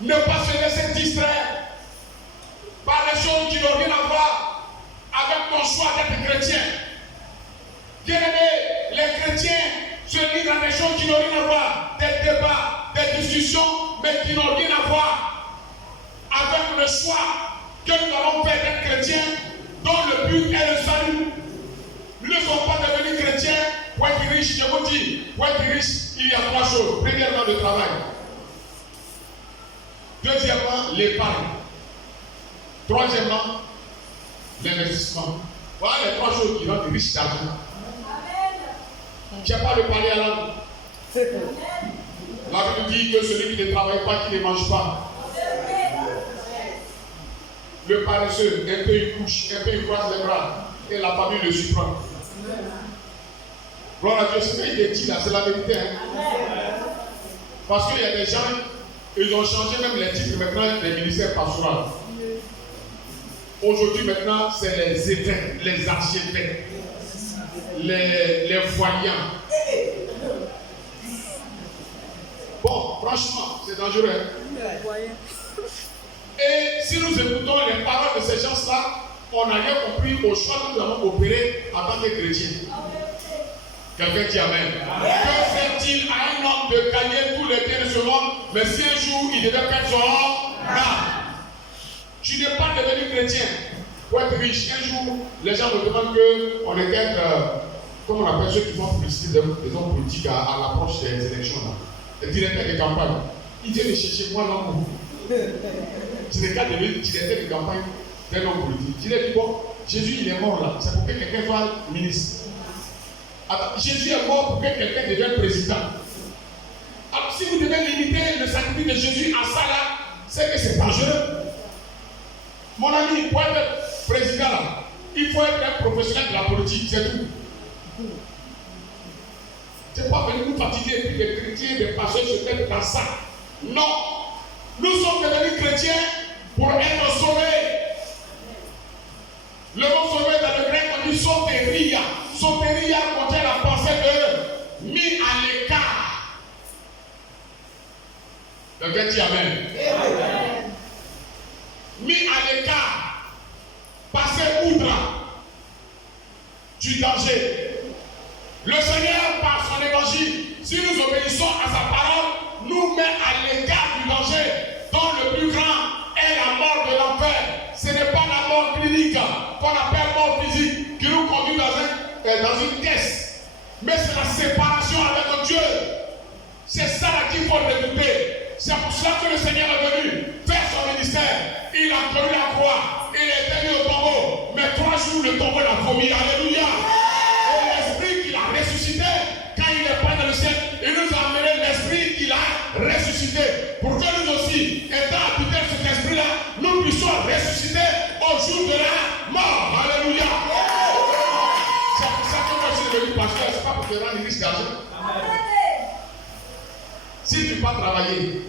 Ne pas se laisser distraire par les choses qui n'ont rien à voir avec ton choix d'être chrétien. Bien-aimés, les chrétiens se livrent dans des choses qui n'ont rien à voir, des débats, des discussions, mais qui n'ont rien à voir avec le choix que nous avons fait d'être chrétiens, dont le but est le salut. Nous ne sommes pas devenus chrétiens pour être riches. Je vous dis, pour être riche, il y a trois choses. Premièrement, le travail. Deuxièmement, l'épargne. Troisièmement, l'investissement. Voilà les trois choses qui rendent riches d'argent. Tu n'as pas de parler à l'âme. La Bible dit que celui qui ne travaille pas, qui ne mange pas. Le paresseux, un peu il couche, un peu il croise les bras, et la famille le surprend. Gloire à Dieu, ce qu'il est dit là, c'est la vérité. Hein? Parce qu'il y a des gens, ils ont changé même les titres maintenant des ministères pastoraux. Aujourd'hui, maintenant, c'est les évêques, les archevêques, les voyants. Bon, franchement, c'est dangereux. Hein? Et si nous écoutons les paroles de ces gens-là, on n'a rien compris au choix que nous avons opéré en tant que chrétiens. Quelqu'un dit Amen. Que fait-il à un homme de gagner tous les biens de ce monde, mais si un jour il devait perdre son âme? Tu n'es pas devenu chrétien pour être riche. Un jour, les gens me demandent qu'on est être, comment on appelle ceux qui font publicité des hommes politiques à l'approche des élections. Là. Le directeur de campagne. Il vient de chercher moi l'homme. C'est le cas de directeur de campagne d'un homme politique. Il a dit bon, Jésus il est mort là. C'est pour que quelqu'un soit ministre. Alors, Jésus est mort pour que quelqu'un devienne président. Alors si vous devez limiter le sacrifice de Jésus à ça là, c'est que c'est dangereux. Mon ami, pour être président là, il faut être un professionnel de la politique, c'est tout. C'est pas venir nous fatiguer et puis des chrétiens, des pasteurs se mettre dans ça. Non. Nous sommes devenus chrétiens pour être sauvés. Le mot sauvé dans le grec on dit soteria. Soteria contient la pensée de mis à l'écart. Le grec dit Amen. Mis à l'écart. Passer outre du danger. Le Seigneur, par son évangile, si nous obéissons à sa parole, nous met à l'écart du danger, dont le plus grand est la mort de l'enfer. Ce n'est pas la mort clinique qu'on appelle mort physique qui nous conduit dans une caisse, mais c'est la séparation avec Dieu. C'est ça qu'il faut redouter. C'est pour cela que le Seigneur est venu faire son ministère. Il a connu la croix, il est venu au tombeau, mais 3 jours le tombeau l'a vomi. Alléluia. Et l'esprit qu'il a ressuscité, quand il est pas dans le ciel, il nous a amené l'esprit qu'il a ressuscité. Pour que nous aussi, étant habités de cet esprit-là, nous puissions ressusciter au jour de la mort. Alléluia. C'est pour ça que moi je suis devenu pasteur, c'est pas pour te rendre riche d'argent. Si tu ne vas pas travailler,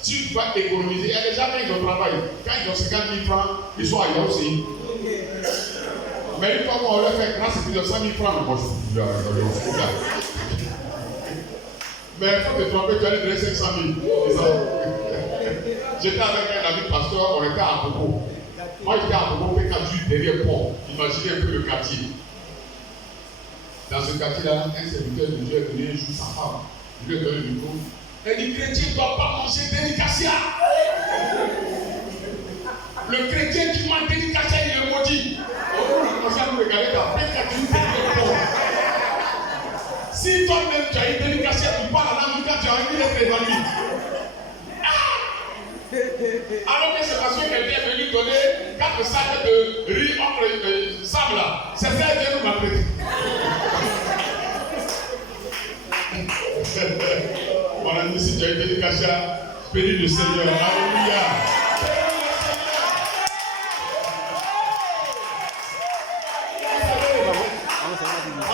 si tu vas économiser, il y a des gens qui ont travaillé. Quand ils ont 50 000 francs, ils sont ailleurs aussi. Mais une fois qu'on leur fait grâce, c'est 100 000 francs. Moi, je Mais il faut te tromper, tu allais donner 500 000. J'étais avec un ami pasteur, on était à Bobo. Moi, j'étais à Bobo, P4 derrière pont. Imaginez un peu le quartier. Dans ce quartier-là, un serviteur de Dieu est venu jouer sa femme. Il lui a donné le micro. Elle dit, chrétien ne doit pas manger délicatia. Le chrétien qui mange délicatia, il est maudit. On commence à nous regarder dans P4 derrière pont. Si toi-même tu as une délicatia, tu parles à la musique, tu as envie d'être évanoui. Alors que c'est parce que quelqu'un est venu donner 4 sacs de riz entre sable. C'est ça qui vient nous maltraiter. Mon ami, si tu as une délicatia, bénis le Seigneur. Alléluia.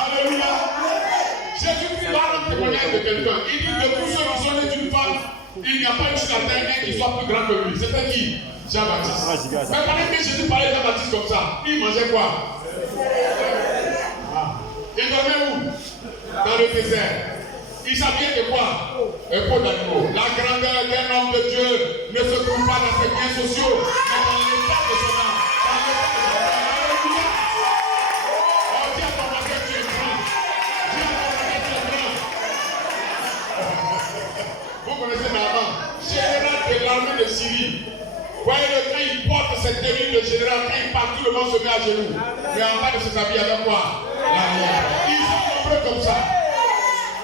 Alléluia. Jésus-Christ va rendre témoignage de quelqu'un. Il dit de tous ceux qui sont nés d'une femme, il n'y a pas une sur la terre qui soit plus grand que lui. C'était qui? Jean-Baptiste. Mais pendant que Jésus parlait de Jean-Baptiste comme ça, il mangeait quoi? Il dormait où? Dans le désert. Il s'habillait de quoi? Un pot d'animaux. La grandeur d'un homme de Dieu ne se trouve pas dans ses biens sociaux, mais dans l'état de son âme. Dans l'état de son âme. Alléluia. Oh, dis à ton voisin, tu es grand. Dis à ton voisin, tu es grand. Vous connaissez Naaman, général de l'armée de Syrie. Voyez le quand il porte cette tenue de général, quand il part, tout le monde se met à genoux. Mais en bas de ses habits, avec quoi? L'arrière. Ils sont nombreux comme ça.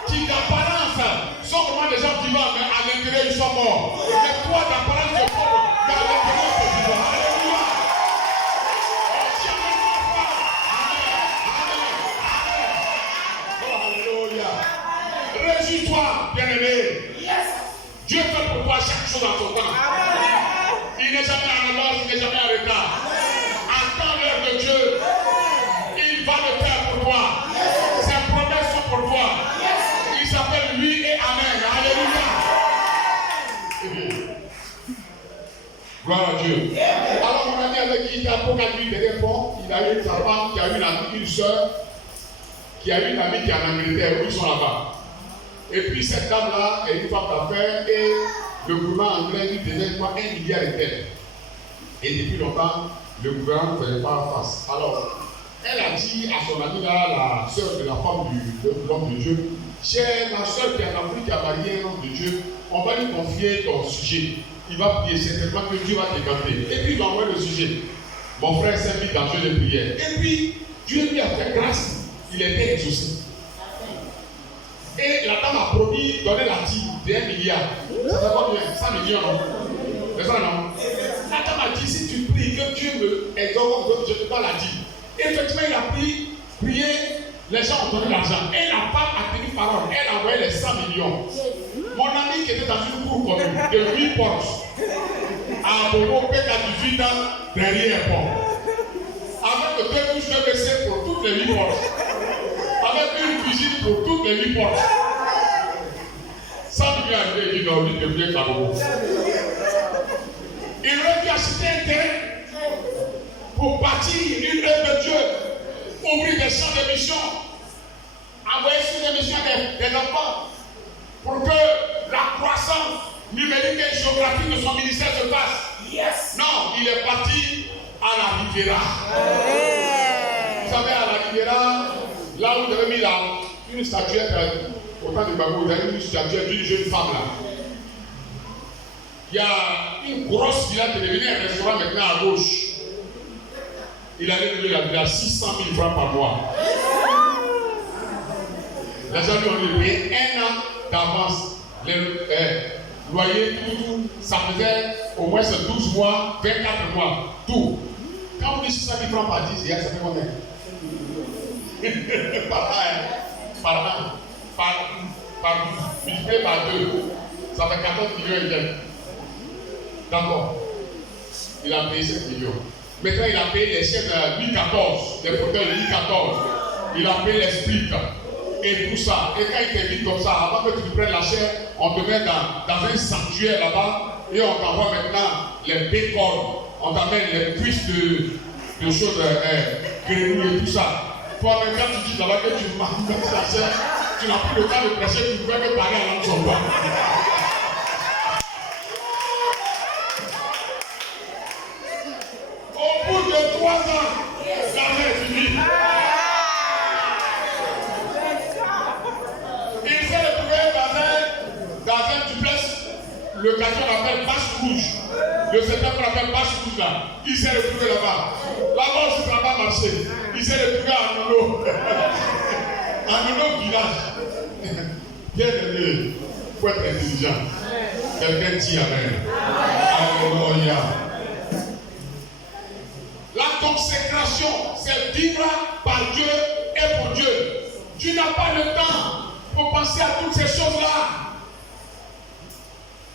Qui d'apparence sont vraiment des gens vivants, mais à l'intérieur ils sont morts. Mais toi d'apparence tu es pauvre, mais à l'intérieur tu es vivant. Alléluia. Oh, alléluia. Réjouis-toi, bien-aimé. Dieu fait pour toi chaque chose en son temps. Il n'est jamais en avance, il n'est jamais en retard. Attends l'heure de Dieu. Il va le faire pour toi. Ses promesses sont pour toi. Il s'appelle lui et Amen. Alléluia. Gloire à Dieu. Alors mon ami avec qui il était à Pocatui derrière pont, il a eu sa femme qui a eu une soeur, qui a eu une amie qui est en Angleterre, où ils sont là-bas. Et puis cette dame-là est une femme d'affaires et le gouvernement anglais lui donnait 1 milliard de dettes. Et depuis longtemps, le gouvernement ne faisait pas face. Alors, elle a dit à son amie là, la sœur de la femme de l'homme de Dieu, chère, la sœur qui est en Afrique qui a marié un homme de Dieu, on va lui confier ton sujet. Il va prier, certainement que Dieu va t'écarter. Et puis il va envoyer le sujet. Mon frère s'est mis dans le jeu de prière. Et puis, Dieu lui a fait grâce. Il était exaucé. Et la dame a promis donner la dîme de 1 milliard. Ça fait combien? 100 millions, non? C'est ça, non? La dame a dit, si tu pries que Dieu me exauce, je ne peux pas la dîme. Effectivement, il a prié, les gens ont donné l'argent. Et la femme a tenu parole. Elle a envoyé les 100 millions. Mon ami qui était dans une cour commune de 8 portes, à Bobo, P4 ans, derrière pont. Avec 2 couches de WC pour toutes les 8 portes. Avec une cuisine pour toutes les 8 portes. 100 millions arrivés, il dit non, il devient Bobo. Il aurait dû acheter un terrain pour bâtir une œuvre de Dieu, ouvrir des champs de mission, envoyer sur des missions des enfants, pour que la croissance numérique et géographique de son ministère se fasse. Yes. Non, il est parti à la Riviera. Vous savez, à la Riviera, là où vous avez mis une statuette, au temps de Babou, vous avez mis une statuette d'une jeune femme là. Il y a une grosse villa qui est devenue un restaurant maintenant à gauche. Il allait louer la villa 600 000 francs par mois. Les gens lui ont payé 1 an d'avance. Les loyers, tout, ça faisait au moins 12 mois, 24 mois, tout. Quand on dit 600 000 francs par 10, ça fait combien? Par multiplié par 2, ça fait 14 millions et quelques. D'accord. Il a payé 7 millions. Maintenant, il a payé les chaînes Louis XIV, les fauteuils Louis XIV. Il a payé les splits et tout ça. Et quand il t'invite comme ça, avant que tu prennes la chair, on te met dans un sanctuaire là-bas et on t'envoie maintenant les bacon, on t'amène les cuisses de choses grenouilles et tout ça. Toi-même, quand tu dis là-bas que tu manges la chair, tu n'as plus le temps de prêcher, tu ne peux que parler à l'âme son roi. Au bout de 3 ans, l'argent est fini. Il s'est retrouvé dans un duplex, le quartier qu'on appelle Vache Rouge. Le secteur qu'on appelle Vache Rouge là. Il s'est retrouvé là-bas. Là-bas aussi, ça n'a pas marché. Il s'est retrouvé à Nono. À Nono village. Bien aimé, il faut être intelligent. Quelqu'un dit Amen. Alléluia. La consécration, c'est vivre par Dieu et pour Dieu. Tu n'as pas le temps pour penser à toutes ces choses-là.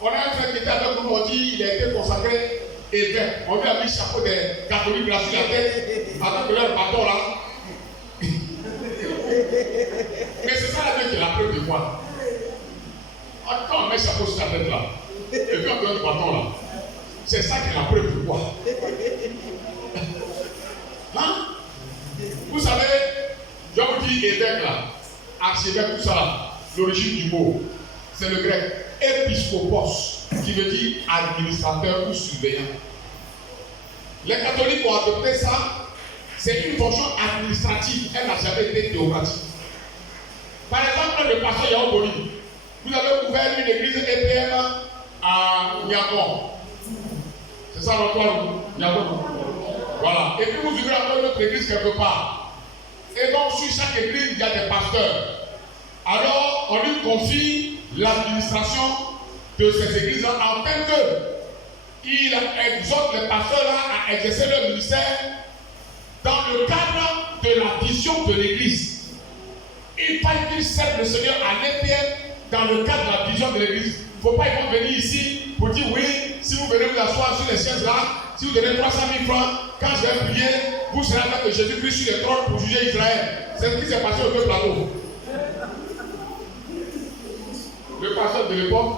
On a un frère qui était avec nous, on dit il a été consacré évêque. On lui a mis le chapeau des catholiques là sur la tête, avec leur bâton là. Mais c'est ça la vie qui est la preuve de quoi. Quand on met le chapeau sur la tête là, et puis on donne le bâton là, c'est ça qui est la preuve de quoi. Hein? Vous savez, je vous dis évêque là, archevêque, tout ça là, l'origine du mot, c'est le grec épiscopos, qui veut dire administrateur ou surveillant. Les catholiques ont adopté ça, c'est une fonction administrative, elle n'a jamais été théocratique. Par exemple, le pasteur Yao Boni, vous avez ouvert une église EPM à Niagon. C'est ça notre Niagon. Voilà. Et puis vous ouvrez encore notre église quelque part. Et donc sur chaque église, il y a des pasteurs. Alors, on lui confie l'administration de ces églises afin qu'il exhorte les pasteurs-là à exercer leur ministère dans le cadre de la vision de l'église. Il faut qu'ils servent le Seigneur à l'EPM dans le cadre de la vision de l'église. Il ne faut pas qu'ils vont venir ici pour dire oui, si vous venez vous asseoir sur les chaises là, si vous donnez 300 000 francs, quand je vais prier, vous serez avec Jésus-Christ sur les trônes pour juger Israël. C'est ce qui s'est passé au deux plateaux. Le pasteur de l'époque,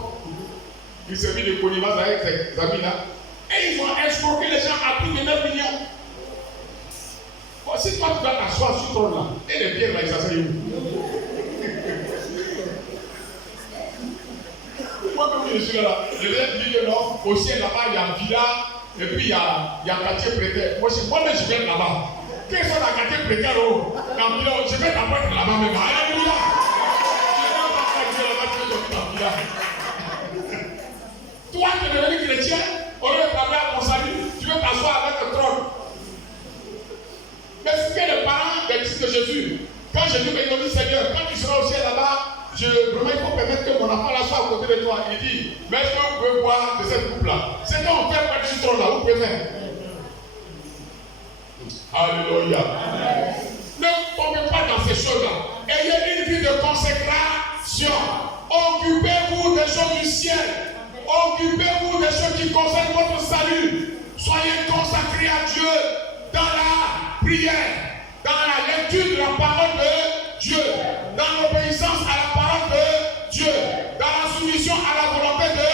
il s'est mis de connivence avec ses amis là, et ils ont escroqué les gens à plus de 9 millions. Bon, si toi tu dois t'asseoir sur ton là, et les pierres là, ils s'asseyent où? Moi, comme je suis là, je vais dire que non, au ciel là-bas, il y a un villa, et puis il y a un quartier précaire. Moi-même, je viens là-bas. Quels sont les quartiers précaires là-haut? Je vais d'abord être là-bas même. Alléluia! Toi, tu es devenu chrétien, au lieu de parler à ton salut, tu veux t'asseoir avec le trône. Mais ce que les parents des disciples de Jésus, quand Jésus m'a dit Seigneur, quand tu seras au ciel là-bas, vraiment il faut permettre que mon enfant là soit à côté de toi. Il dit, mais est-ce que vous pouvez boire de cette coupe-là? C'est quand on fait pas du trône là, vous pouvez faire. Alléluia. Ne tombez pas dans ces choses-là. Ayez une vie de consécration. Occupez-vous des choses du ciel. Occupez-vous des choses qui concernent votre salut. Soyez consacrés à Dieu dans la prière, dans la lecture de la parole de Dieu, dans l'obéissance à la parole de Dieu, dans la soumission à la volonté de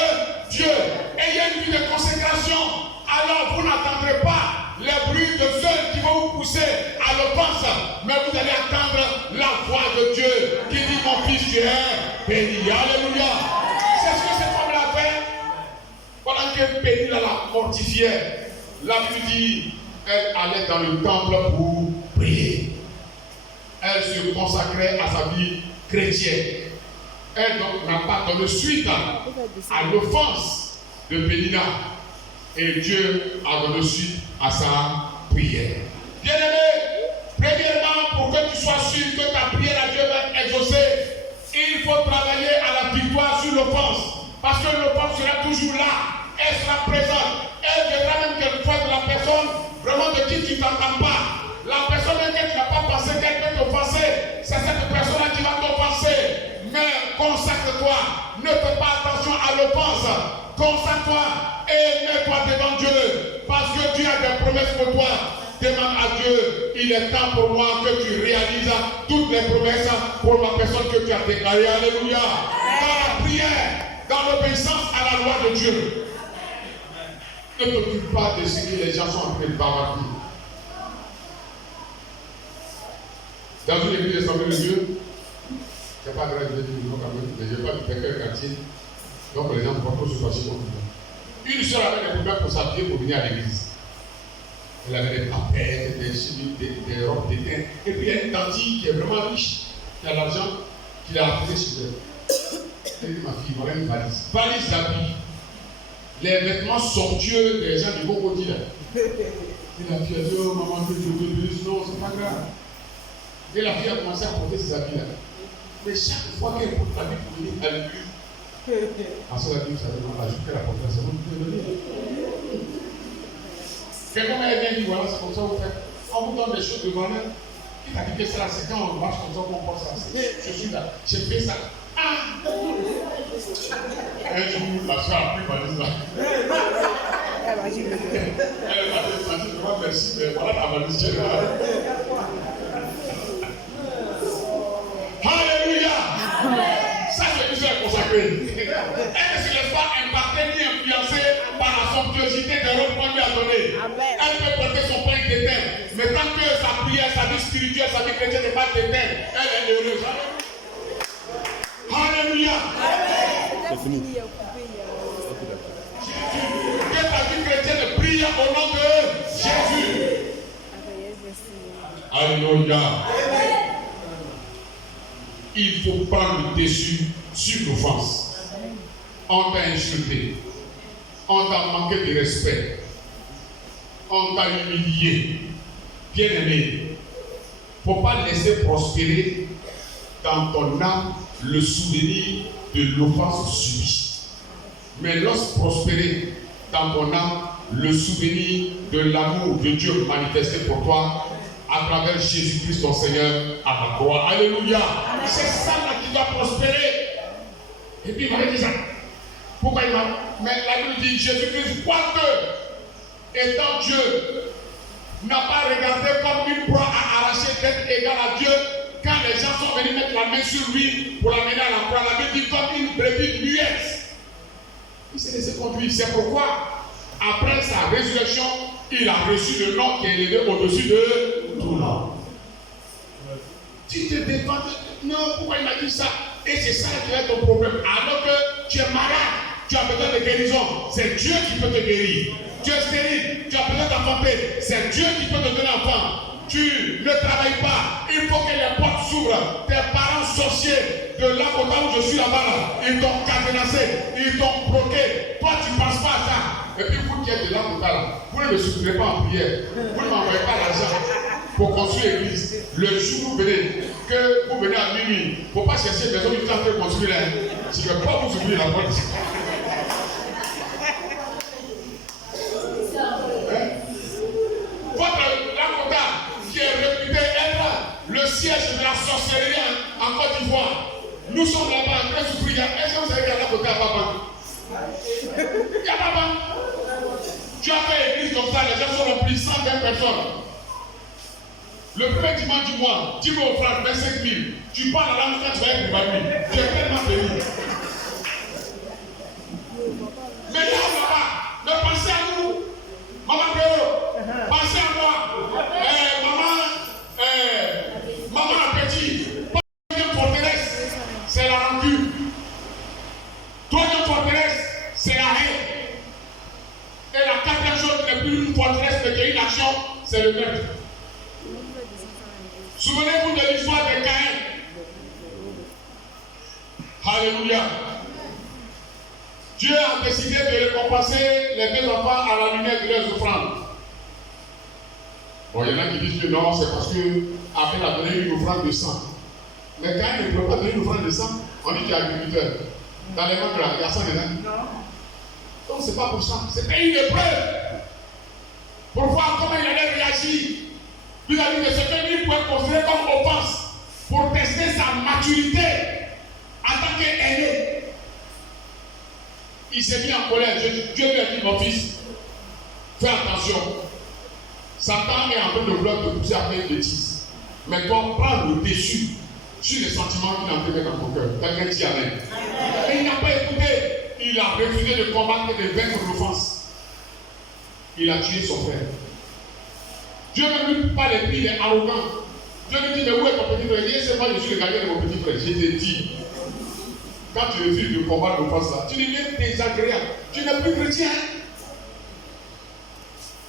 Dieu. Ayez une vie de consécration. Alors vous n'attendrez pas les bruits de ceux qui vont vous pousser à l'offense, mais vous allez attendre la voix de Dieu qui dit mon fils tu es béni. Alléluia. C'est ce que cette femme l'a fait pendant que Pénina la mortifiait. La Bible dit elle allait dans le temple pour prier. Elle se consacrait à sa vie chrétienne. Elle donc n'a pas donné suite à l'offense de Pénina. Et Dieu a donné suite à sa prière. Bien-aimé, premièrement, pour que tu sois sûr que ta prière à Dieu va être exaucée, il faut travailler à la victoire sur l'offense. Parce que l'offense sera toujours là. Elle sera présente. Elle viendra même quelquefois de la personne vraiment de qui tu ne t'entends pas. La personne même que tu n'as pas pensé qu'elle peut t'offenser, c'est cette personne-là qui va t'offenser. Mais consacre-toi. Ne fais pas attention à l'offense. Consacre-toi et mets-toi devant Dieu. Parce que Dieu a des promesses pour toi. Demande à Dieu, il est temps pour moi que tu réalises toutes les promesses pour la personne que tu as déclarée. Alléluia. Dans la prière, dans l'obéissance à la loi de Dieu. Ne t'occupe pas de ce que les gens sont en train de bavarder. Dans une église d'Assemblée de Dieu, c'est pas grave, je vais dire non quand même, mais je n'ai pas de quel quartier. Donc les gens ne vont pas trop se fâcher contre moi. Une soeur avait des problèmes pour s'habiller pour venir à l'église. Elle avait des papettes, des robes d'étain. Et puis il y a une tante qui est vraiment riche, qui a l'argent, qui l'a appelé chez elle. Elle dit, ma fille, voilà une valise. Valise d'habits. Les vêtements somptueux des gens du Cocody là. Et la fille a dit, oh maman, que je te bénisse, non, c'est pas grave. Et la fille a commencé à porter ses habits là. Mais chaque fois qu'elle porte l'habit pour venir à l'église, en ce moment, ça demande la jupe qu'elle a portée, c'est bon, vous pouvez venir. Quelqu'un m'a bien dit, voilà, c'est comme ça vous faites. On vous donne des choses devant elle. Il a dit que ça, c'est quand on marche comme ça qu'on porte ça. Je suis là, j'ai fait ça. Ah! Un jour, la soeur a pris ma liste là. Elle m'a dit, vraiment merci, mais voilà ta valise qui est là. Alléluia! Ça, c'est une soeur consacrée. Elle ne se laisse pas impacter ni influencer par la somptuosité des robes qu'on lui a données. Elle peut porter son pain d'étern, mais tant que sa prière, sa vie spirituelle, sa vie chrétienne n'est pas d'étern, elle est heureuse. Alléluia! C'est fini. Que ta vie chrétienne brille au nom de Jésus. Alléluia. Il faut prendre le dessus sur l'offense. On t'a insulté. On t'a manqué de respect. On t'a humilié. Bien-aimé, il ne faut pas laisser prospérer dans ton âme le souvenir de l'offense subie. Mais laisse prospérer dans ton âme le souvenir de l'amour de Dieu manifesté pour toi à travers Jésus-Christ ton Seigneur à la croix. Alléluia. C'est ça là qui doit prospérer. Et puis il m'avait dit ça. Pourquoi il m'a... Mais la Bible dit Jésus-Christ, quoique étant Dieu, n'a pas regardé comme une proie à arracher d'être égal à Dieu. Quand les gens sont venus mettre la main sur lui pour l'amener à la croix, la Bible dit comme une brebis muette. Il s'est laissé conduire. C'est pourquoi, après sa résurrection, il a reçu le nom qui est élevé au-dessus de tout nom. Tu te défends. Non, pourquoi il m'a dit ça? Et c'est ça qui est ton problème. Alors que tu es malade, tu as besoin de guérison. C'est Dieu qui peut te guérir. Tu es stérile, tu as besoin d'enfanter. C'est Dieu qui peut te donner enfant. Tu ne travailles pas. Il faut que les portes s'ouvrent. Tes parents sorciers de là où je suis là-bas, ils t'ont cadenassé, ils t'ont bloqué. Toi, tu ne penses pas à ça. Et puis vous qui êtes de là, vous ne me soutenez pas en prière. Vous ne m'envoyez pas l'argent pour construire l'église. Le jour où vous venez, que vous venez à minuit, il ne faut pas chercher des hommes qui sont en train de construire là. Si je ne peux pas vous ouvrir la porte. Votre Lakota, qui est réputé être le siège de la sorcellerie en Côte d'Ivoire, nous sommes là-bas en train de souffrir. Est-ce que vous savez qu'il y a Lakota à Baba? Il y a Baba. Tu as fait église comme ça, les gens sont remplis, 120 personnes. Le premier dimanche du mois, tu vas offrir 25 000. Tu parles à la langue, tu vas être évanoui. Tu es tellement béni. Mais là-bas, mais pensez à nous. Maman Péro, pensez à moi. Maman Appétit. Troisième forteresse, c'est la rancune. Troisième forteresse, c'est la haine. Et la quatrième chose n'est plus une forteresse, mais qui est une action, c'est le meurtre. Souvenez-vous de l'histoire de Caïn. Alléluia. Dieu a décidé de récompenser les deux enfants à la lumière de leurs offrandes. Bon, il y en a qui disent que non, c'est parce que Abel a donné une offrande de sang. Mais Caïn ne peut pas donner une offrande de sang. On dit qu'il est agriculteur. Dans les mains de la garçon des nains. Donc c'est pas pour ça. C'était une épreuve. Pour voir comment il allait réagir vis-à-vis de ce qu'il pouvait considérer comme offense. Pour tester sa maturité en tant qu'aîné. Il s'est mis en colère. Dieu lui a dit, mon fils, fais attention. Satan est en train de vouloir te pousser à faire une bêtise. Mais toi, prends le dessus sur les sentiments qu'il a entrés dans ton cœur. Quelqu'un dit Amen. Et il n'a pas écouté. Il a refusé de combattre et de vaincre l'offense. Il a tué son frère. Dieu ne lui pas les prix, il est arrogant. Dieu lui dit, mais où est ton petit frère? Il dit, c'est moi, je suis le gardien de mon petit frère. Je t'ai dit, quand tu refuses de combattre l'offense là, tu deviens désagréable. Tu n'es plus chrétien.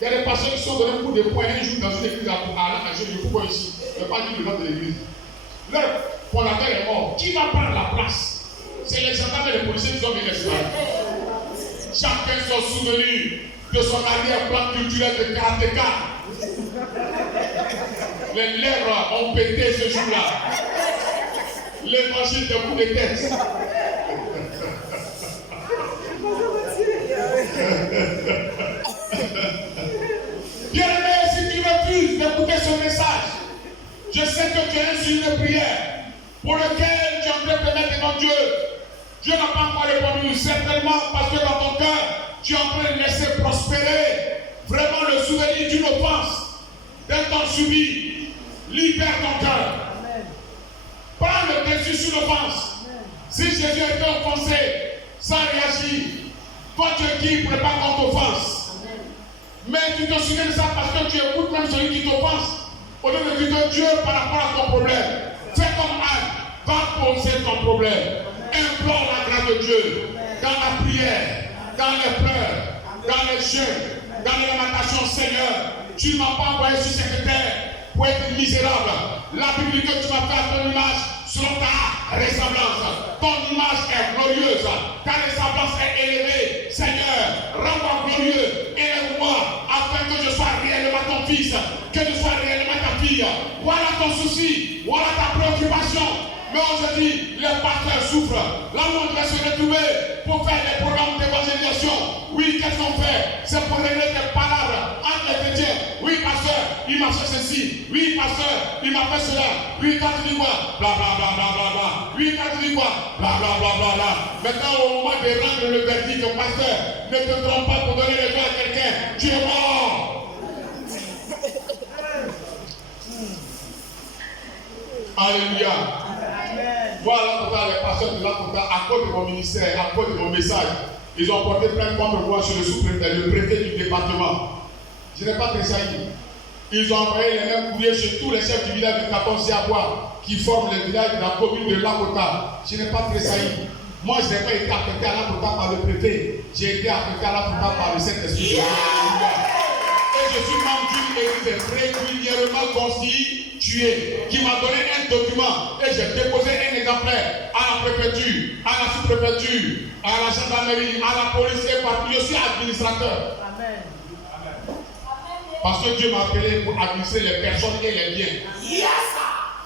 Il y a des pasteurs qui sont donnés un coup de poing un jour dans une église à la je ne pas ici. Je ne vais pas dire le nom de l'église. Leur fondateur est mort. Qui va prendre la place? C'est les gendarmes et les policiers qui sont venus l'espace. Chacun s'est souvenu de son arrière-plan culturel de karatéka. Les lèvres ont pété ce jour-là. L'évangile de coups de tête. Bien-aimé, si tu refuses d'écouter ce message, je sais que tu es un sujet de prière pour lequel tu es en train de te mettre devant Dieu. Dieu n'a pas encore répondu, certainement parce que dans ton cœur, tu es en train de laisser prospérer vraiment le souvenir d'une offense, d'un temps subi. Libère ton cœur. Prends le dessus sur l'offense. Si Jésus a été offensé, ça réagit. Toi, tu es qui pour ne pas qu'on t'offense? Mais tu te souviens de ça parce que tu écoutes même celui qui t'offense. Au lieu de dire Dieu par rapport à ton problème, fais comme Anne, va poser ton problème. Implore la grâce de Dieu dans la prière, dans les pleurs, dans les jeûnes, dans les lamentations. Seigneur, tu ne m'as pas envoyé sur cette terre pour être misérable. La Bible dit que tu m'as fait à ton image selon ta ressemblance. Ton image est glorieuse, ta ressemblance est élevée. Seigneur, rends-moi glorieux, élève-moi afin que je sois réellement ton fils, que je sois réellement ta fille. Voilà ton souci, voilà ta préoccupation. Mais aujourd'hui, les pasteurs souffrent. Là où on devrait se retrouver pour faire des programmes d'évangélisation. Oui, qu'est-ce qu'on fait? C'est pour régler des palabres entre les chrétiens. Oui, pasteur, il m'a fait ceci. Oui, pasteur, il m'a fait cela. Oui, quand tu dis quoi? Bla bla bla bla bla bla. Oui, quand tu dis quoi? Bla bla bla bla bla. Maintenant, au moment de rendre le verdict, pasteur, ne te trompe pas pour donner les doigts à quelqu'un. Tu es mort. Alléluia. Voilà pourquoi les pasteurs de l'Atlanta, à cause de mon ministère, à cause de mon message, ils ont porté plainte contre moi sur le sous-préfet, le préfet du département. Je n'ai pas tressailli. Ils ont envoyé les mêmes courriers chez tous les chefs du village de Katon-Siabois qui forment le village de la commune de Lakota. Je n'ai pas tressailli. Moi, je n'ai pas été affecté à Lakota par le préfet. J'ai été affecté à Lakota par le Saint-Esprit. Et je suis membre d'une église régulièrement constituée qui m'a donné un document et j'ai déposé un exemplaire à la préfecture, à la sous-préfecture, à la gendarmerie, à la police et partout. Je suis administrateur. Amen. Parce que Dieu m'a appelé pour administrer les personnes et les biens. Yes.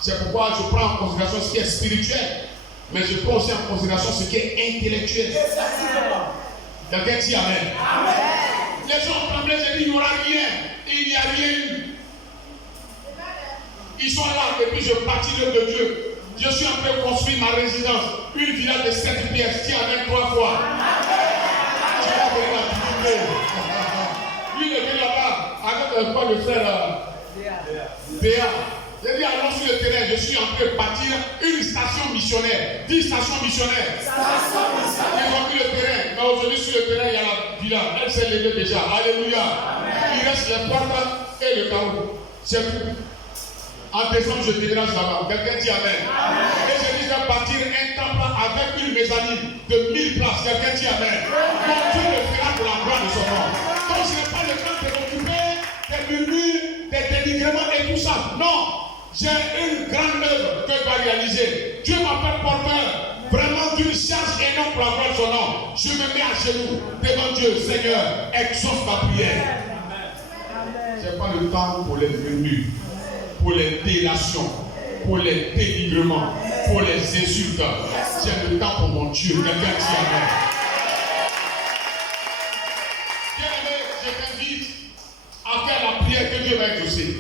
C'est pourquoi je prends en considération ce qui est spirituel, mais je prends aussi en considération ce qui est intellectuel. Quelqu'un dit Amen. Amen. Les gens ont tremblé, j'ai dit il n'y aura rien. Et il n'y a rien eu. Ils sont là depuis je bâtis l'œuvre de Dieu. Je suis en train de construire ma résidence. Une villa de 7 pièces qui amène 3 fois. Tu vas venir la dignité. Lui, il est venu là-bas avec le frère Béa. J'ai dit allons sur le terrain, je suis en train de bâtir une station missionnaire. 10 stations missionnaires. Ils ont mis le terrain, mais aujourd'hui sur le terrain il y a la villa. Elle s'est levée déjà. Alléluia. Amen. Il reste les portes et le carreau. C'est tout. En décembre, je déménage là-bas. Quelqu'un dit Amen. Amen. Et je dis je vais bâtir un temple avec une mezzanine de 1000 places. Quelqu'un dit Amen. Mon Dieu le fera pour la gloire de son nom. Donc je n'ai pas le temps de m'occuper des murmures, des dénigrements et tout ça. Non. J'ai une grande œuvre que je dois réaliser. Dieu m'a fait porteur vraiment d'une charge énorme pour la gloire de son nom. Je me mets à genoux devant Dieu. Seigneur, exauce ma prière. Je n'ai pas le temps pour les murmures, pour les délations, pour les dénigrements, pour les insultes. J'ai le temps pour mon Dieu. Quelqu'un dit Amen. Bien-aimé, je t'invite à faire la prière que Dieu va exaucer.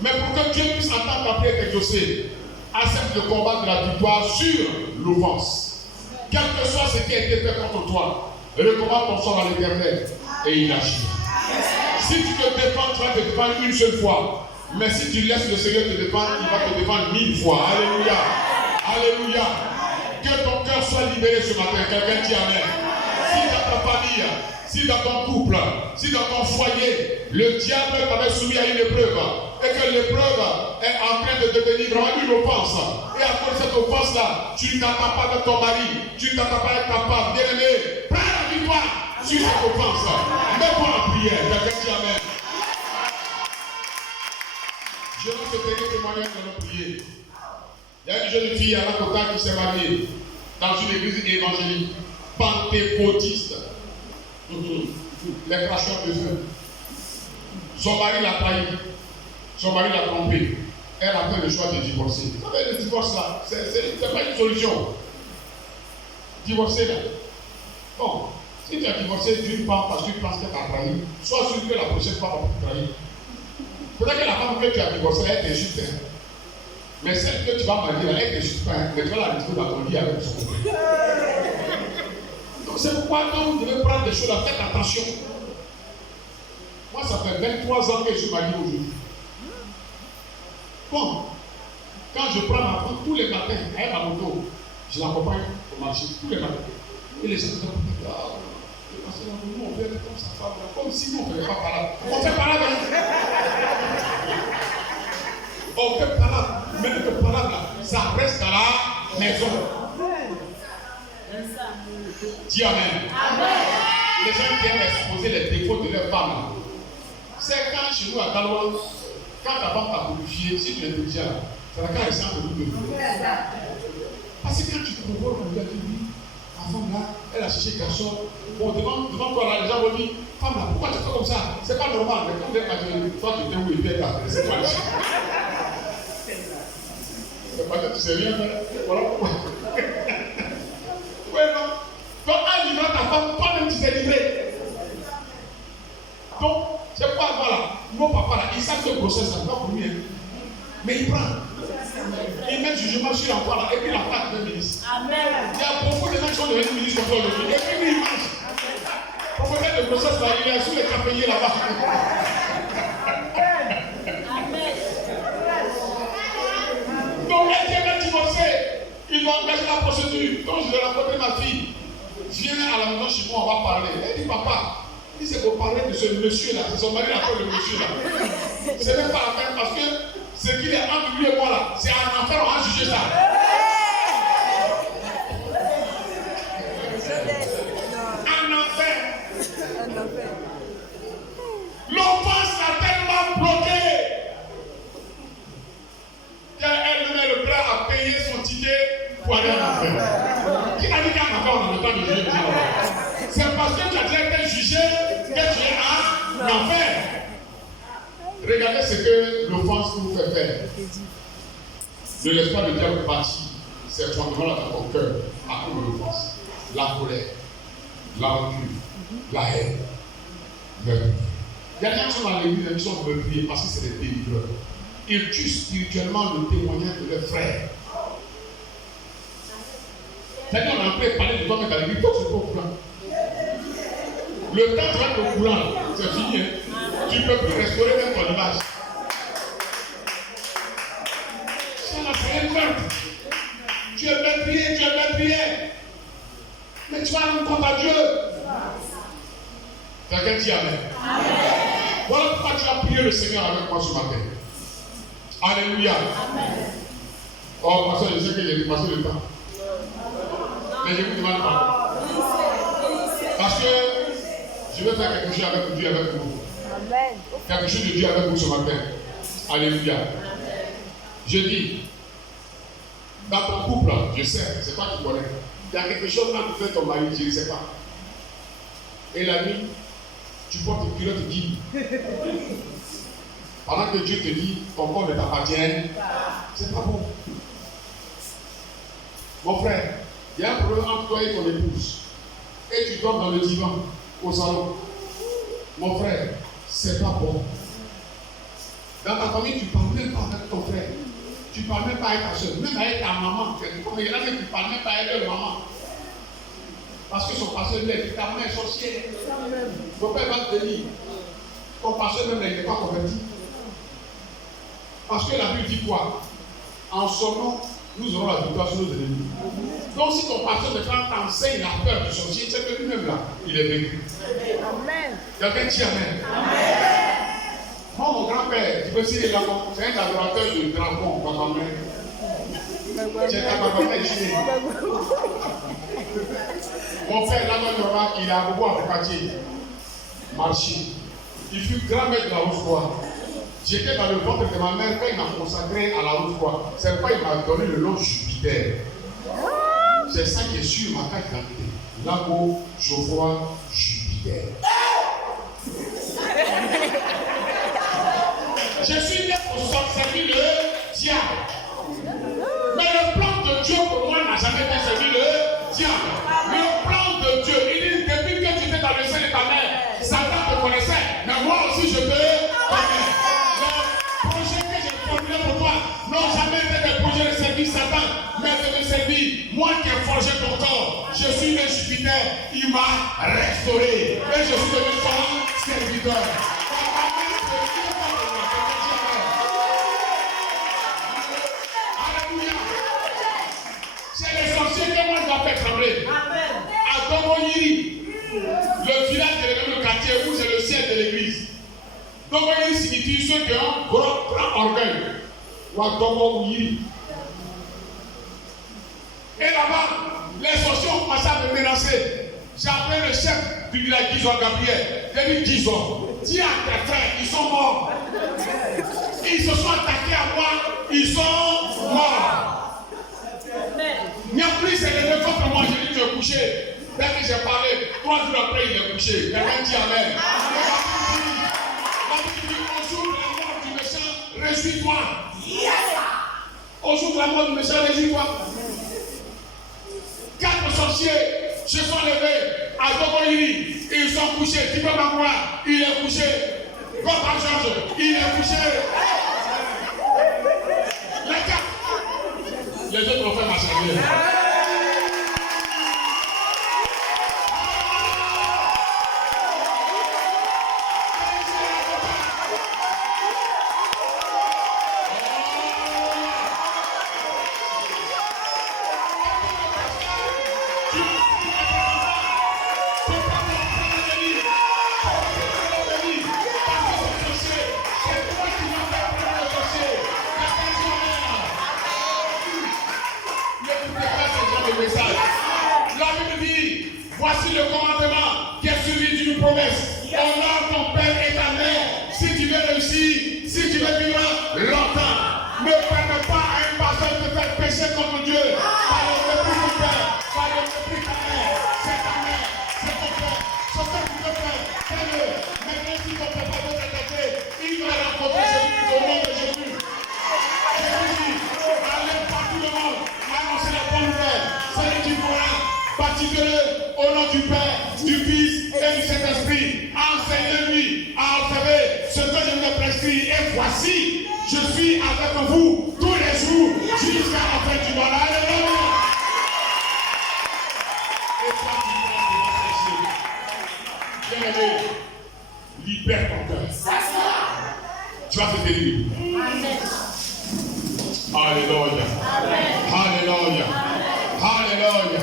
Mais pour que Dieu puisse entendre ta prière exaucée, accepte le combat de la victoire sur l'offense. Quel que soit ce qui a été fait contre toi, recommande ton sort à l'Éternel et il agira. Si tu te défends, tu vas te défendre une seule fois. Mais si tu laisses le Seigneur te défendre, il va te défendre 1000 fois. Alléluia. Alléluia. Que ton cœur soit libéré ce matin. Quelqu'un dit Amen. Si dans ta famille, si dans ton couple, si dans ton foyer, le diable t'avait soumis à une épreuve, et que l'épreuve est en train de devenir vraiment une offense. Et à cause de cette offense-là, tu ne t'attends pas de ton mari, tu ne t'attends pas à être capable. Bien-aimé, prends la victoire sur cette offense. Mets-toi en prière. Quelqu'un dit amen. Je vais te donner témoignage de nos prières. Il y a une jeune fille à la Côte qui s'est mariée dans une église évangélique, pentecôtiste. Les cracheurs de feu. Son mari l'a trahi. Son mari l'a trompé. Elle a fait le choix de divorcer. Vous savez, le divorce là, c'est pas une solution. Divorcer là. Bon, si tu as divorcé d'une femme parce que tu penses qu'elle t'a trahi, sois sûr que la prochaine femme va te trahir. Peut-être que la femme que tu as divorcée, elle t'insulte. Hein. Mais celle que tu vas marier, elle ne t'insulte pas. Mais tu vas la retrouver dans ton lit avec son copain. Donc c'est pourquoi vous devez prendre des choses à faire attention. Moi, ça fait 23 ans que je suis marié aujourd'hui. Bon, quand je prends ma femme tous les matins avec ma moto, je l'accompagne au marché tous les matins. Et les gens me disent, nous on fait comme ça, comme si nous on ne faisait pas parler. On fait parler. On fait parler. Même que parler là, ça reste à la maison. Dis amen. Les gens qui aiment exposer les défauts de leur femme. C'est quand chez nous à Galois, quand ta femme t'a purifié, si tu es purifié là, c'est la quand elle sent de l'huile de feu. Parce que quand tu provoques le gars, tu dis, la femme là, elle a cherché garçon. Bon, devant toi là, les gens vont dire, femme là, pourquoi tu fais comme ça? C'est pas normal. Mais quand elle m'a dit, toi tu t'es où et puis elle t'a laissé pas le chien. C'est pas que tu sais rien faire. Voilà pourquoi. Oui, non. Donc, en livrant ta femme, toi-même tu t'es livré. Donc, c'est pas voilà. Mon papa là, il sait que le grossesse ça ne va pas pour lui. Hein. Mais il prend. Il met du jugement sur l'enfant là, et puis la femme devient ministre. Amen. Il y a beaucoup de gens qui sont devenus ministres comme ça aujourd'hui. Et puis lui, il mange. Pour peut-être le grossesse là, il est sous les caféiers là-bas. Amen. Donc, elle vient de divorcer. Ils vont engager la procédure. Donc, je vais rencontrer ma fille. Viens à la maison chez moi, on va parler. Elle dit, papa, il c'est pour parler de ce monsieur là. C'est son mari là, le monsieur là. C'est même pas la peine parce que ce qu'il est entre lui et moi là, c'est un enfer, on va juger ça. Un enfer. L'offense l'a tellement bloqué qu'elle met le prêt à payer son ticket pour aller en enfer. Qui a dit qu'un enfer, on a le temps de juger? C'est parce que tu as déjà été jugé que tu es en enfer. Regardez ce que l'offense vous fait faire. De l'espoir de diable bâti ses fondements dans ton cœur à cause de l'offense. La colère, la rancune, la haine, le meurtre. Il y a des gens qui sont dans l'église et qui sont meurtriers parce que c'est des délivreurs. Ils tuent spirituellement le témoignage de leurs frères. C'est-à-dire qu'on est en train de parler de toi, mais dans l'église, toi, tu n'es pas au courant. Le temps tu vas être au courant, c'est fini. Hein? Tu ne peux plus restaurer même ton image. C'est un meurtre. Tu es meurtrier. Mais tu vas rendre compte à Dieu. Quelqu'un dit amen. Voilà pourquoi tu as prié le Seigneur avec moi ce matin. Alléluia. Amen. Oh, pasteur, je sais que j'ai dépassé le temps. Mais je vous demande pas. Parce que je vais faire quelque chose avec Dieu avec vous. Amen. Quelque chose de Dieu avec vous ce matin. Alléluia. Je dis, dans ton couple, je sais, c'est toi qui connais. Il y a quelque chose quand tu fais ton mari, je ne sais pas. Et la nuit, tu portes une culotte guide. Pendant que Dieu te dit, ton corps ne t'appartient, c'est pas bon. Mon frère, il y a un problème entre toi et ton épouse. Et tu dors dans le divan, au salon. Mon frère, c'est pas bon. Dans ta famille, tu ne parles même pas avec ton frère. Tu ne parles même pas avec ta soeur, même avec ta maman. Il y en a qui ne parlent même pas avec leur maman. Parce que son pasteur lui a dit, ta maman est sorcière. Ton père va te dire, ton pasteur même il n'est pas converti. Parce que la Bible dit quoi? En son nom, nous aurons la victoire sur nos ennemis. Donc si ton pasteur de quand t'enseigne la peur du sorcier, c'est que lui-même là, il est vaincu. Amen. Quelqu'un dit amen. Amen. Moi, mon grand-père, tu peux signer là-bas, c'est un adorateur de dragon, papa mère. C'est un papa mère ici. Mon père, là-bas, il a beaucoup à quartier. Marché. Il fut grand maître de la Haute-Croix. J'étais dans le ventre de ma mère quand il m'a consacré à la Haute-Croix. C'est pourquoi il m'a donné le nom Jupiter. C'est ça qui est sur ma carte d'identité. Là-haut, Geoffroy Jupiter. Je suis né pour servir le diable. Mais le plan de Dieu pour moi n'a jamais été servir le diable. Le plan de Dieu, il dit depuis que tu étais dans le sein de ta mère, Satan te connaissait. Mais moi aussi je te connais. Le projet que j'ai formulé pour toi n'ont jamais été des projets de servir Satan, mais de servir moi qui ai forgé ton corps. Je suis né Jupiter, il m'a restauré. Et je suis devenu son serviteur. C'est l'essentiel que moi je dois faire trembler. À Dogoyiri, le village de le quartier où c'est le siège de l'église. Dogoyiri signifie ceux qui ont un grand orgueil. Ou à Dogoyiri. Et là-bas, les sorciers ont commencé à me menacer. J'ai appelé le chef du village Gizon Gabriel. J'ai dit Gizon, dis à tes frères, ils sont morts. Ils se sont attaqués à moi, ils sont morts. Niampli s'est levé contre moi, j'ai dit tu es couché. Dès que j'ai parlé, 3 jours après il est couché. Quelqu'un dit Amen. La Bible dit au jour de la mort du méchant, réjouis-toi. Au jour de la mort du méchant, réjouis-toi. 4 sorciers se sont levés à Dogoyiri. Ils sont couchés. Tu peux pas croire, il est couché. Papa Georges, il est couché. Les 4. Les autres prophètes m'ont servi. Voici le commandement qui est suivi d'une promesse. Honore ton père et ta mère si tu veux réussir, si tu veux vivre longtemps. Ne permets pas à une personne de faire pécher contre Dieu. Par le mépris ton père, par le mépris ta mère. C'est ta mère, c'est ton père. Ce que tu veux faire, fais-le. Mais même si ton père va t'attaquer, il va rencontrer Jésus au nom de Jésus. Jésus, allez partout le monde, annoncez la bonne nouvelle. Celui qui pourra, baptisez-le au nom du Père, du Fils et du Saint-Esprit. Enseignez-lui à observer ce que je vous ai prescrit. Et voici, je suis avec vous tous les jours jusqu'à la fin du monde. Alléluia. Et toi, tu vas te bien-aimé, libère ton cœur. Tu vas te délivrer. Alléluia. Alléluia. Alléluia.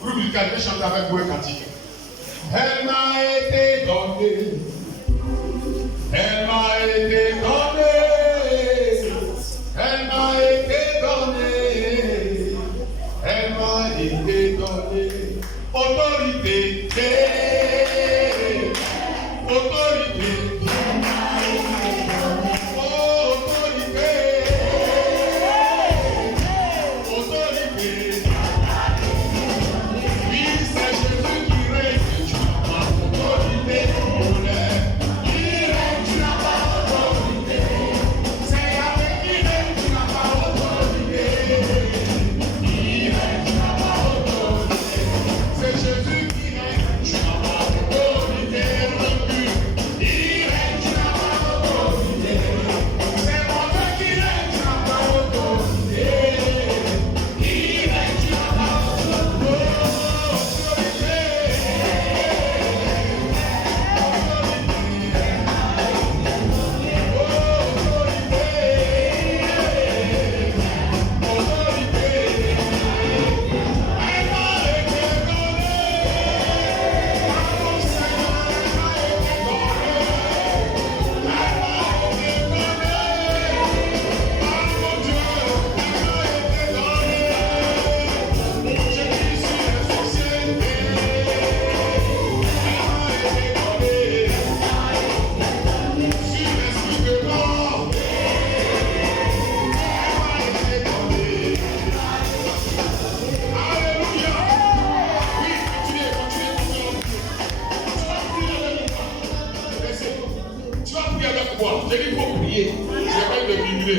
Groupe du calme, chante avec vous un cantique. Elle m'a été donnée. Elle m'a été donnée. Elle m'a été donnée. Elle m'a été donnée. Autorité. Autorité. Autorité.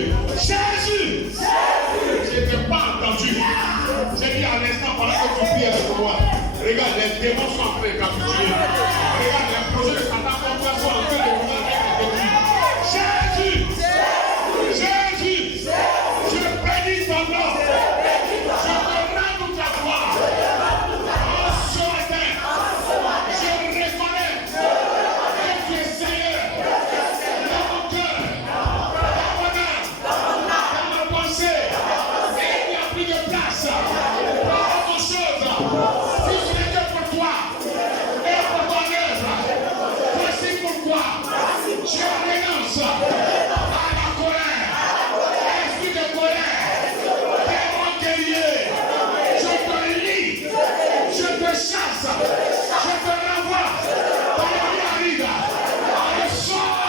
crier. Jésus! Je n'étais pas entendu. J'ai dit à l'instant, pendant que tu pries avec moi, regarde, les démons sont en train de capituler. Regarde, les projets de Satan contre toi sont en train de vous être détruits. Jésus! Jésus! Je bénis ton nom. Je te rends toute la gloire. En ce matin, je reconnais que tu es Seigneur dans mon cœur, dans mon âme, dans ma pensée. Et il n'y a plus de place pour autre chose. Si ce n'est que pour toi et pour ton œuvre. Voici pourquoi je renonce à la colère. Esprit de colère, démon guerrier, je te lis, je te chasse, je te renvoie par la vie arrive. Allez, sors!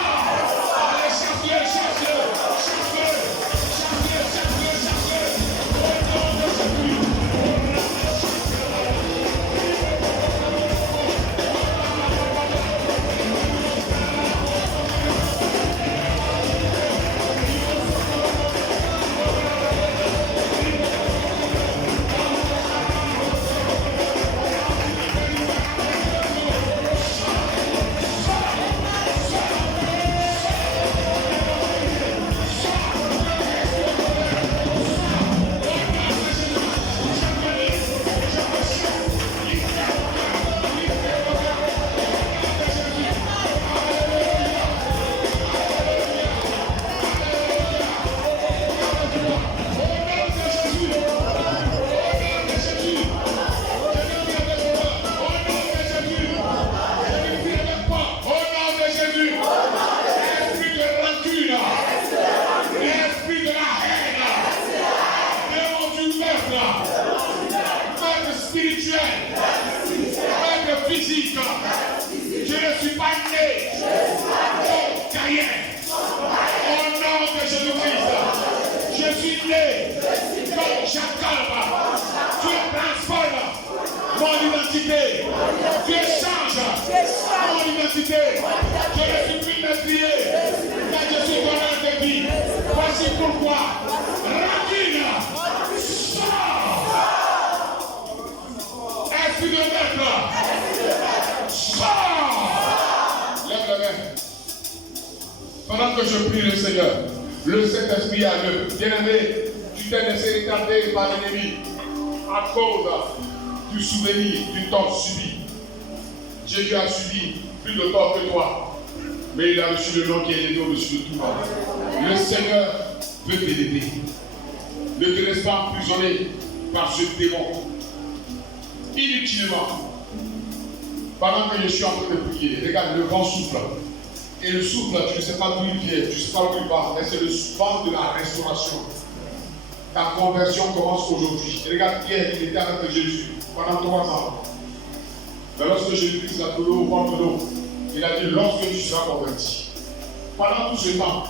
Allez, chasse-le, chasse-le, chasse-le, chasse-le, chasse-le, chasse-le. Au nom de Jésus. Pendant que je prie le Seigneur, le Saint-Esprit a l'œuvre. Bien-aimé, tu t'es laissé retarder par l'ennemi à cause du souvenir du tort subi. Jésus a subi plus de tort que toi, mais il a reçu le nom qui est élevé au-dessus de tout nom. Le Seigneur veut t'aider. Ne te laisse pas emprisonner par ce démon inutilement. Pendant que je suis en train de prier, regarde, le vent souffle. Et le souffle, tu ne sais pas d'où il vient, tu ne sais pas où il va, mais c'est le vent de la restauration. Ta conversion commence aujourd'hui. Regarde, Pierre, il était avec Jésus pendant 3 ans. Mais lorsque Jésus-Christ l'a trouvé au bord de l'eau, il a dit, lorsque tu seras converti. Pendant tout ce temps,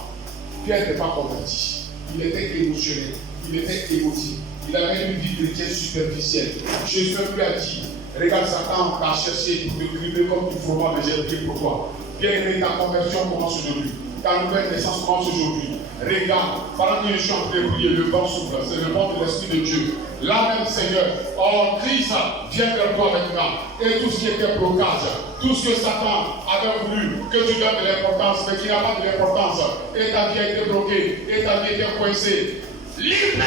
Pierre n'était pas converti. Il était émotionnel, il était émotif. Il avait une vie chrétienne superficielle. Jésus lui a dit, regarde, Satan t'a cherché pour te griller comme du fromage, mais j'ai pris pour toi. Bien-aimé, ta conversion commence aujourd'hui. Ta nouvelle naissance commence aujourd'hui. Regarde, pendant que je suis en train de prier, le vent souffle, c'est le vent de l'Esprit de Dieu. Là même, Seigneur, oh Christ, viens vers toi maintenant. Et tout ce qui était blocage, tout ce que Satan avait voulu que tu donnes de l'importance, mais qui n'a pas de l'importance, et ta vie a été bloquée, et ta vie a été coincée. Libère!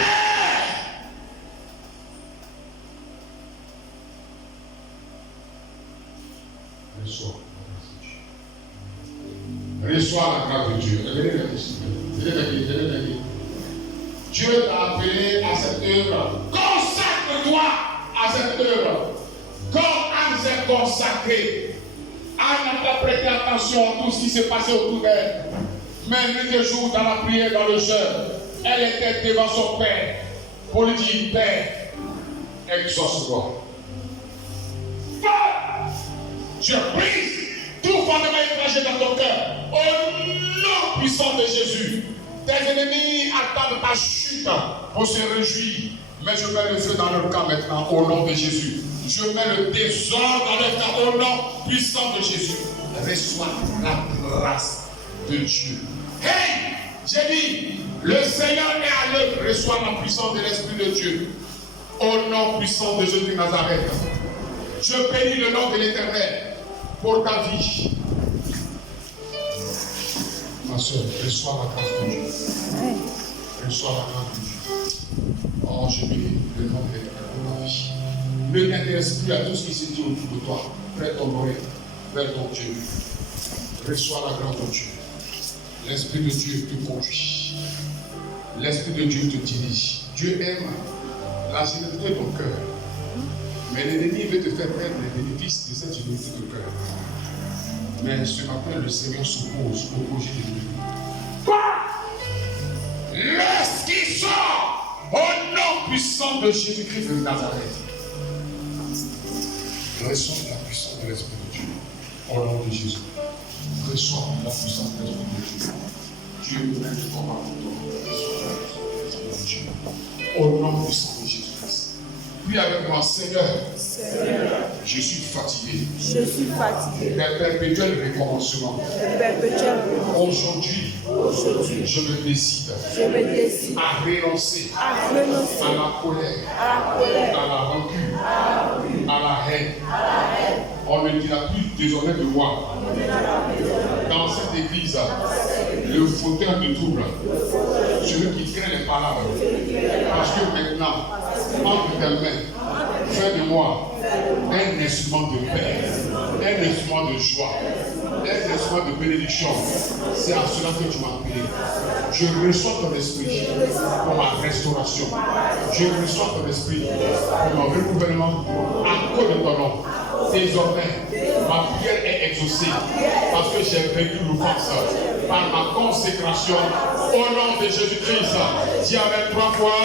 Reçois la grâce de Dieu. Venez. Dieu t'a appelé à cette œuvre. Consacre-toi à cette œuvre. Comme Anne s'est consacrée. Anne n'a pas prêté attention à tout ce qui s'est passé autour d'elle. Mais nuit et jour, dans la prière, dans le jeûne, elle était devant son Père pour lui dire, Père, exauce-toi. Je brise tout fondement étranger dans ton cœur. Au nom puissant de Jésus. Tes ennemis attendent ta chute pour se réjouir. Mais je mets le feu dans leur camp maintenant au nom de Jésus. Je mets le désordre dans leur camp au nom puissant de Jésus. Reçois la grâce de Dieu. Hey! J'ai dit, Le Seigneur est à l'œuvre. Reçois la puissance de l'Esprit de Dieu. Au nom puissant de Jésus de Nazareth. Je bénis le nom de l'Éternel pour ta vie. Ma soeur, reçois la grâce de Dieu. Reçois la grâce de Dieu. Oh, je bénis le nom de l'Éternel pour ta vie. Ne t'intéresse plus à tout ce qui se dit autour de toi. Prête ton oreille vers ton Dieu. Reçois la grâce de Dieu. L'Esprit de Dieu te conduit. L'Esprit de Dieu te dirige. Dieu aime la générosité de ton cœur. Mais l'ennemi veut te faire perdre les bénéfices de cette générosité de cœur. Mais ce matin, le Seigneur s'oppose au projet de Dieu. Laisse qu'il sort au nom puissant de Jésus-Christ de Nazareth. Reçois la puissance de l'Esprit de Dieu au nom de Jésus. Reçois la puissance de l'Esprit de Dieu. Dieu nous-même te combat pour toi. Reçois la puissance de l'Esprit de Dieu au nom puissant de Jésus-Christ. Prie avec moi, Seigneur, je suis fatigué. D'un perpétuel recommencement. Aujourd'hui, je me décide à renoncer à la colère, à la rancune, à la haine. On ne dira plus désormais de moi. Dans cette église, le fauteur de trouble, celui qui crée les palabres. Parce que maintenant, entre tes mains, fais de moi un instrument de paix, un instrument de joie, un instrument de bénédiction. C'est à cela que tu m'as appelé. Je reçois ton esprit pour ma restauration. Je reçois ton esprit pour mon renouvellement à cause de ton nom. Désormais, ma prière est exaucée parce que j'ai vaincu l'offense par ma consécration au nom de Jésus-Christ. Dis avec 3 fois.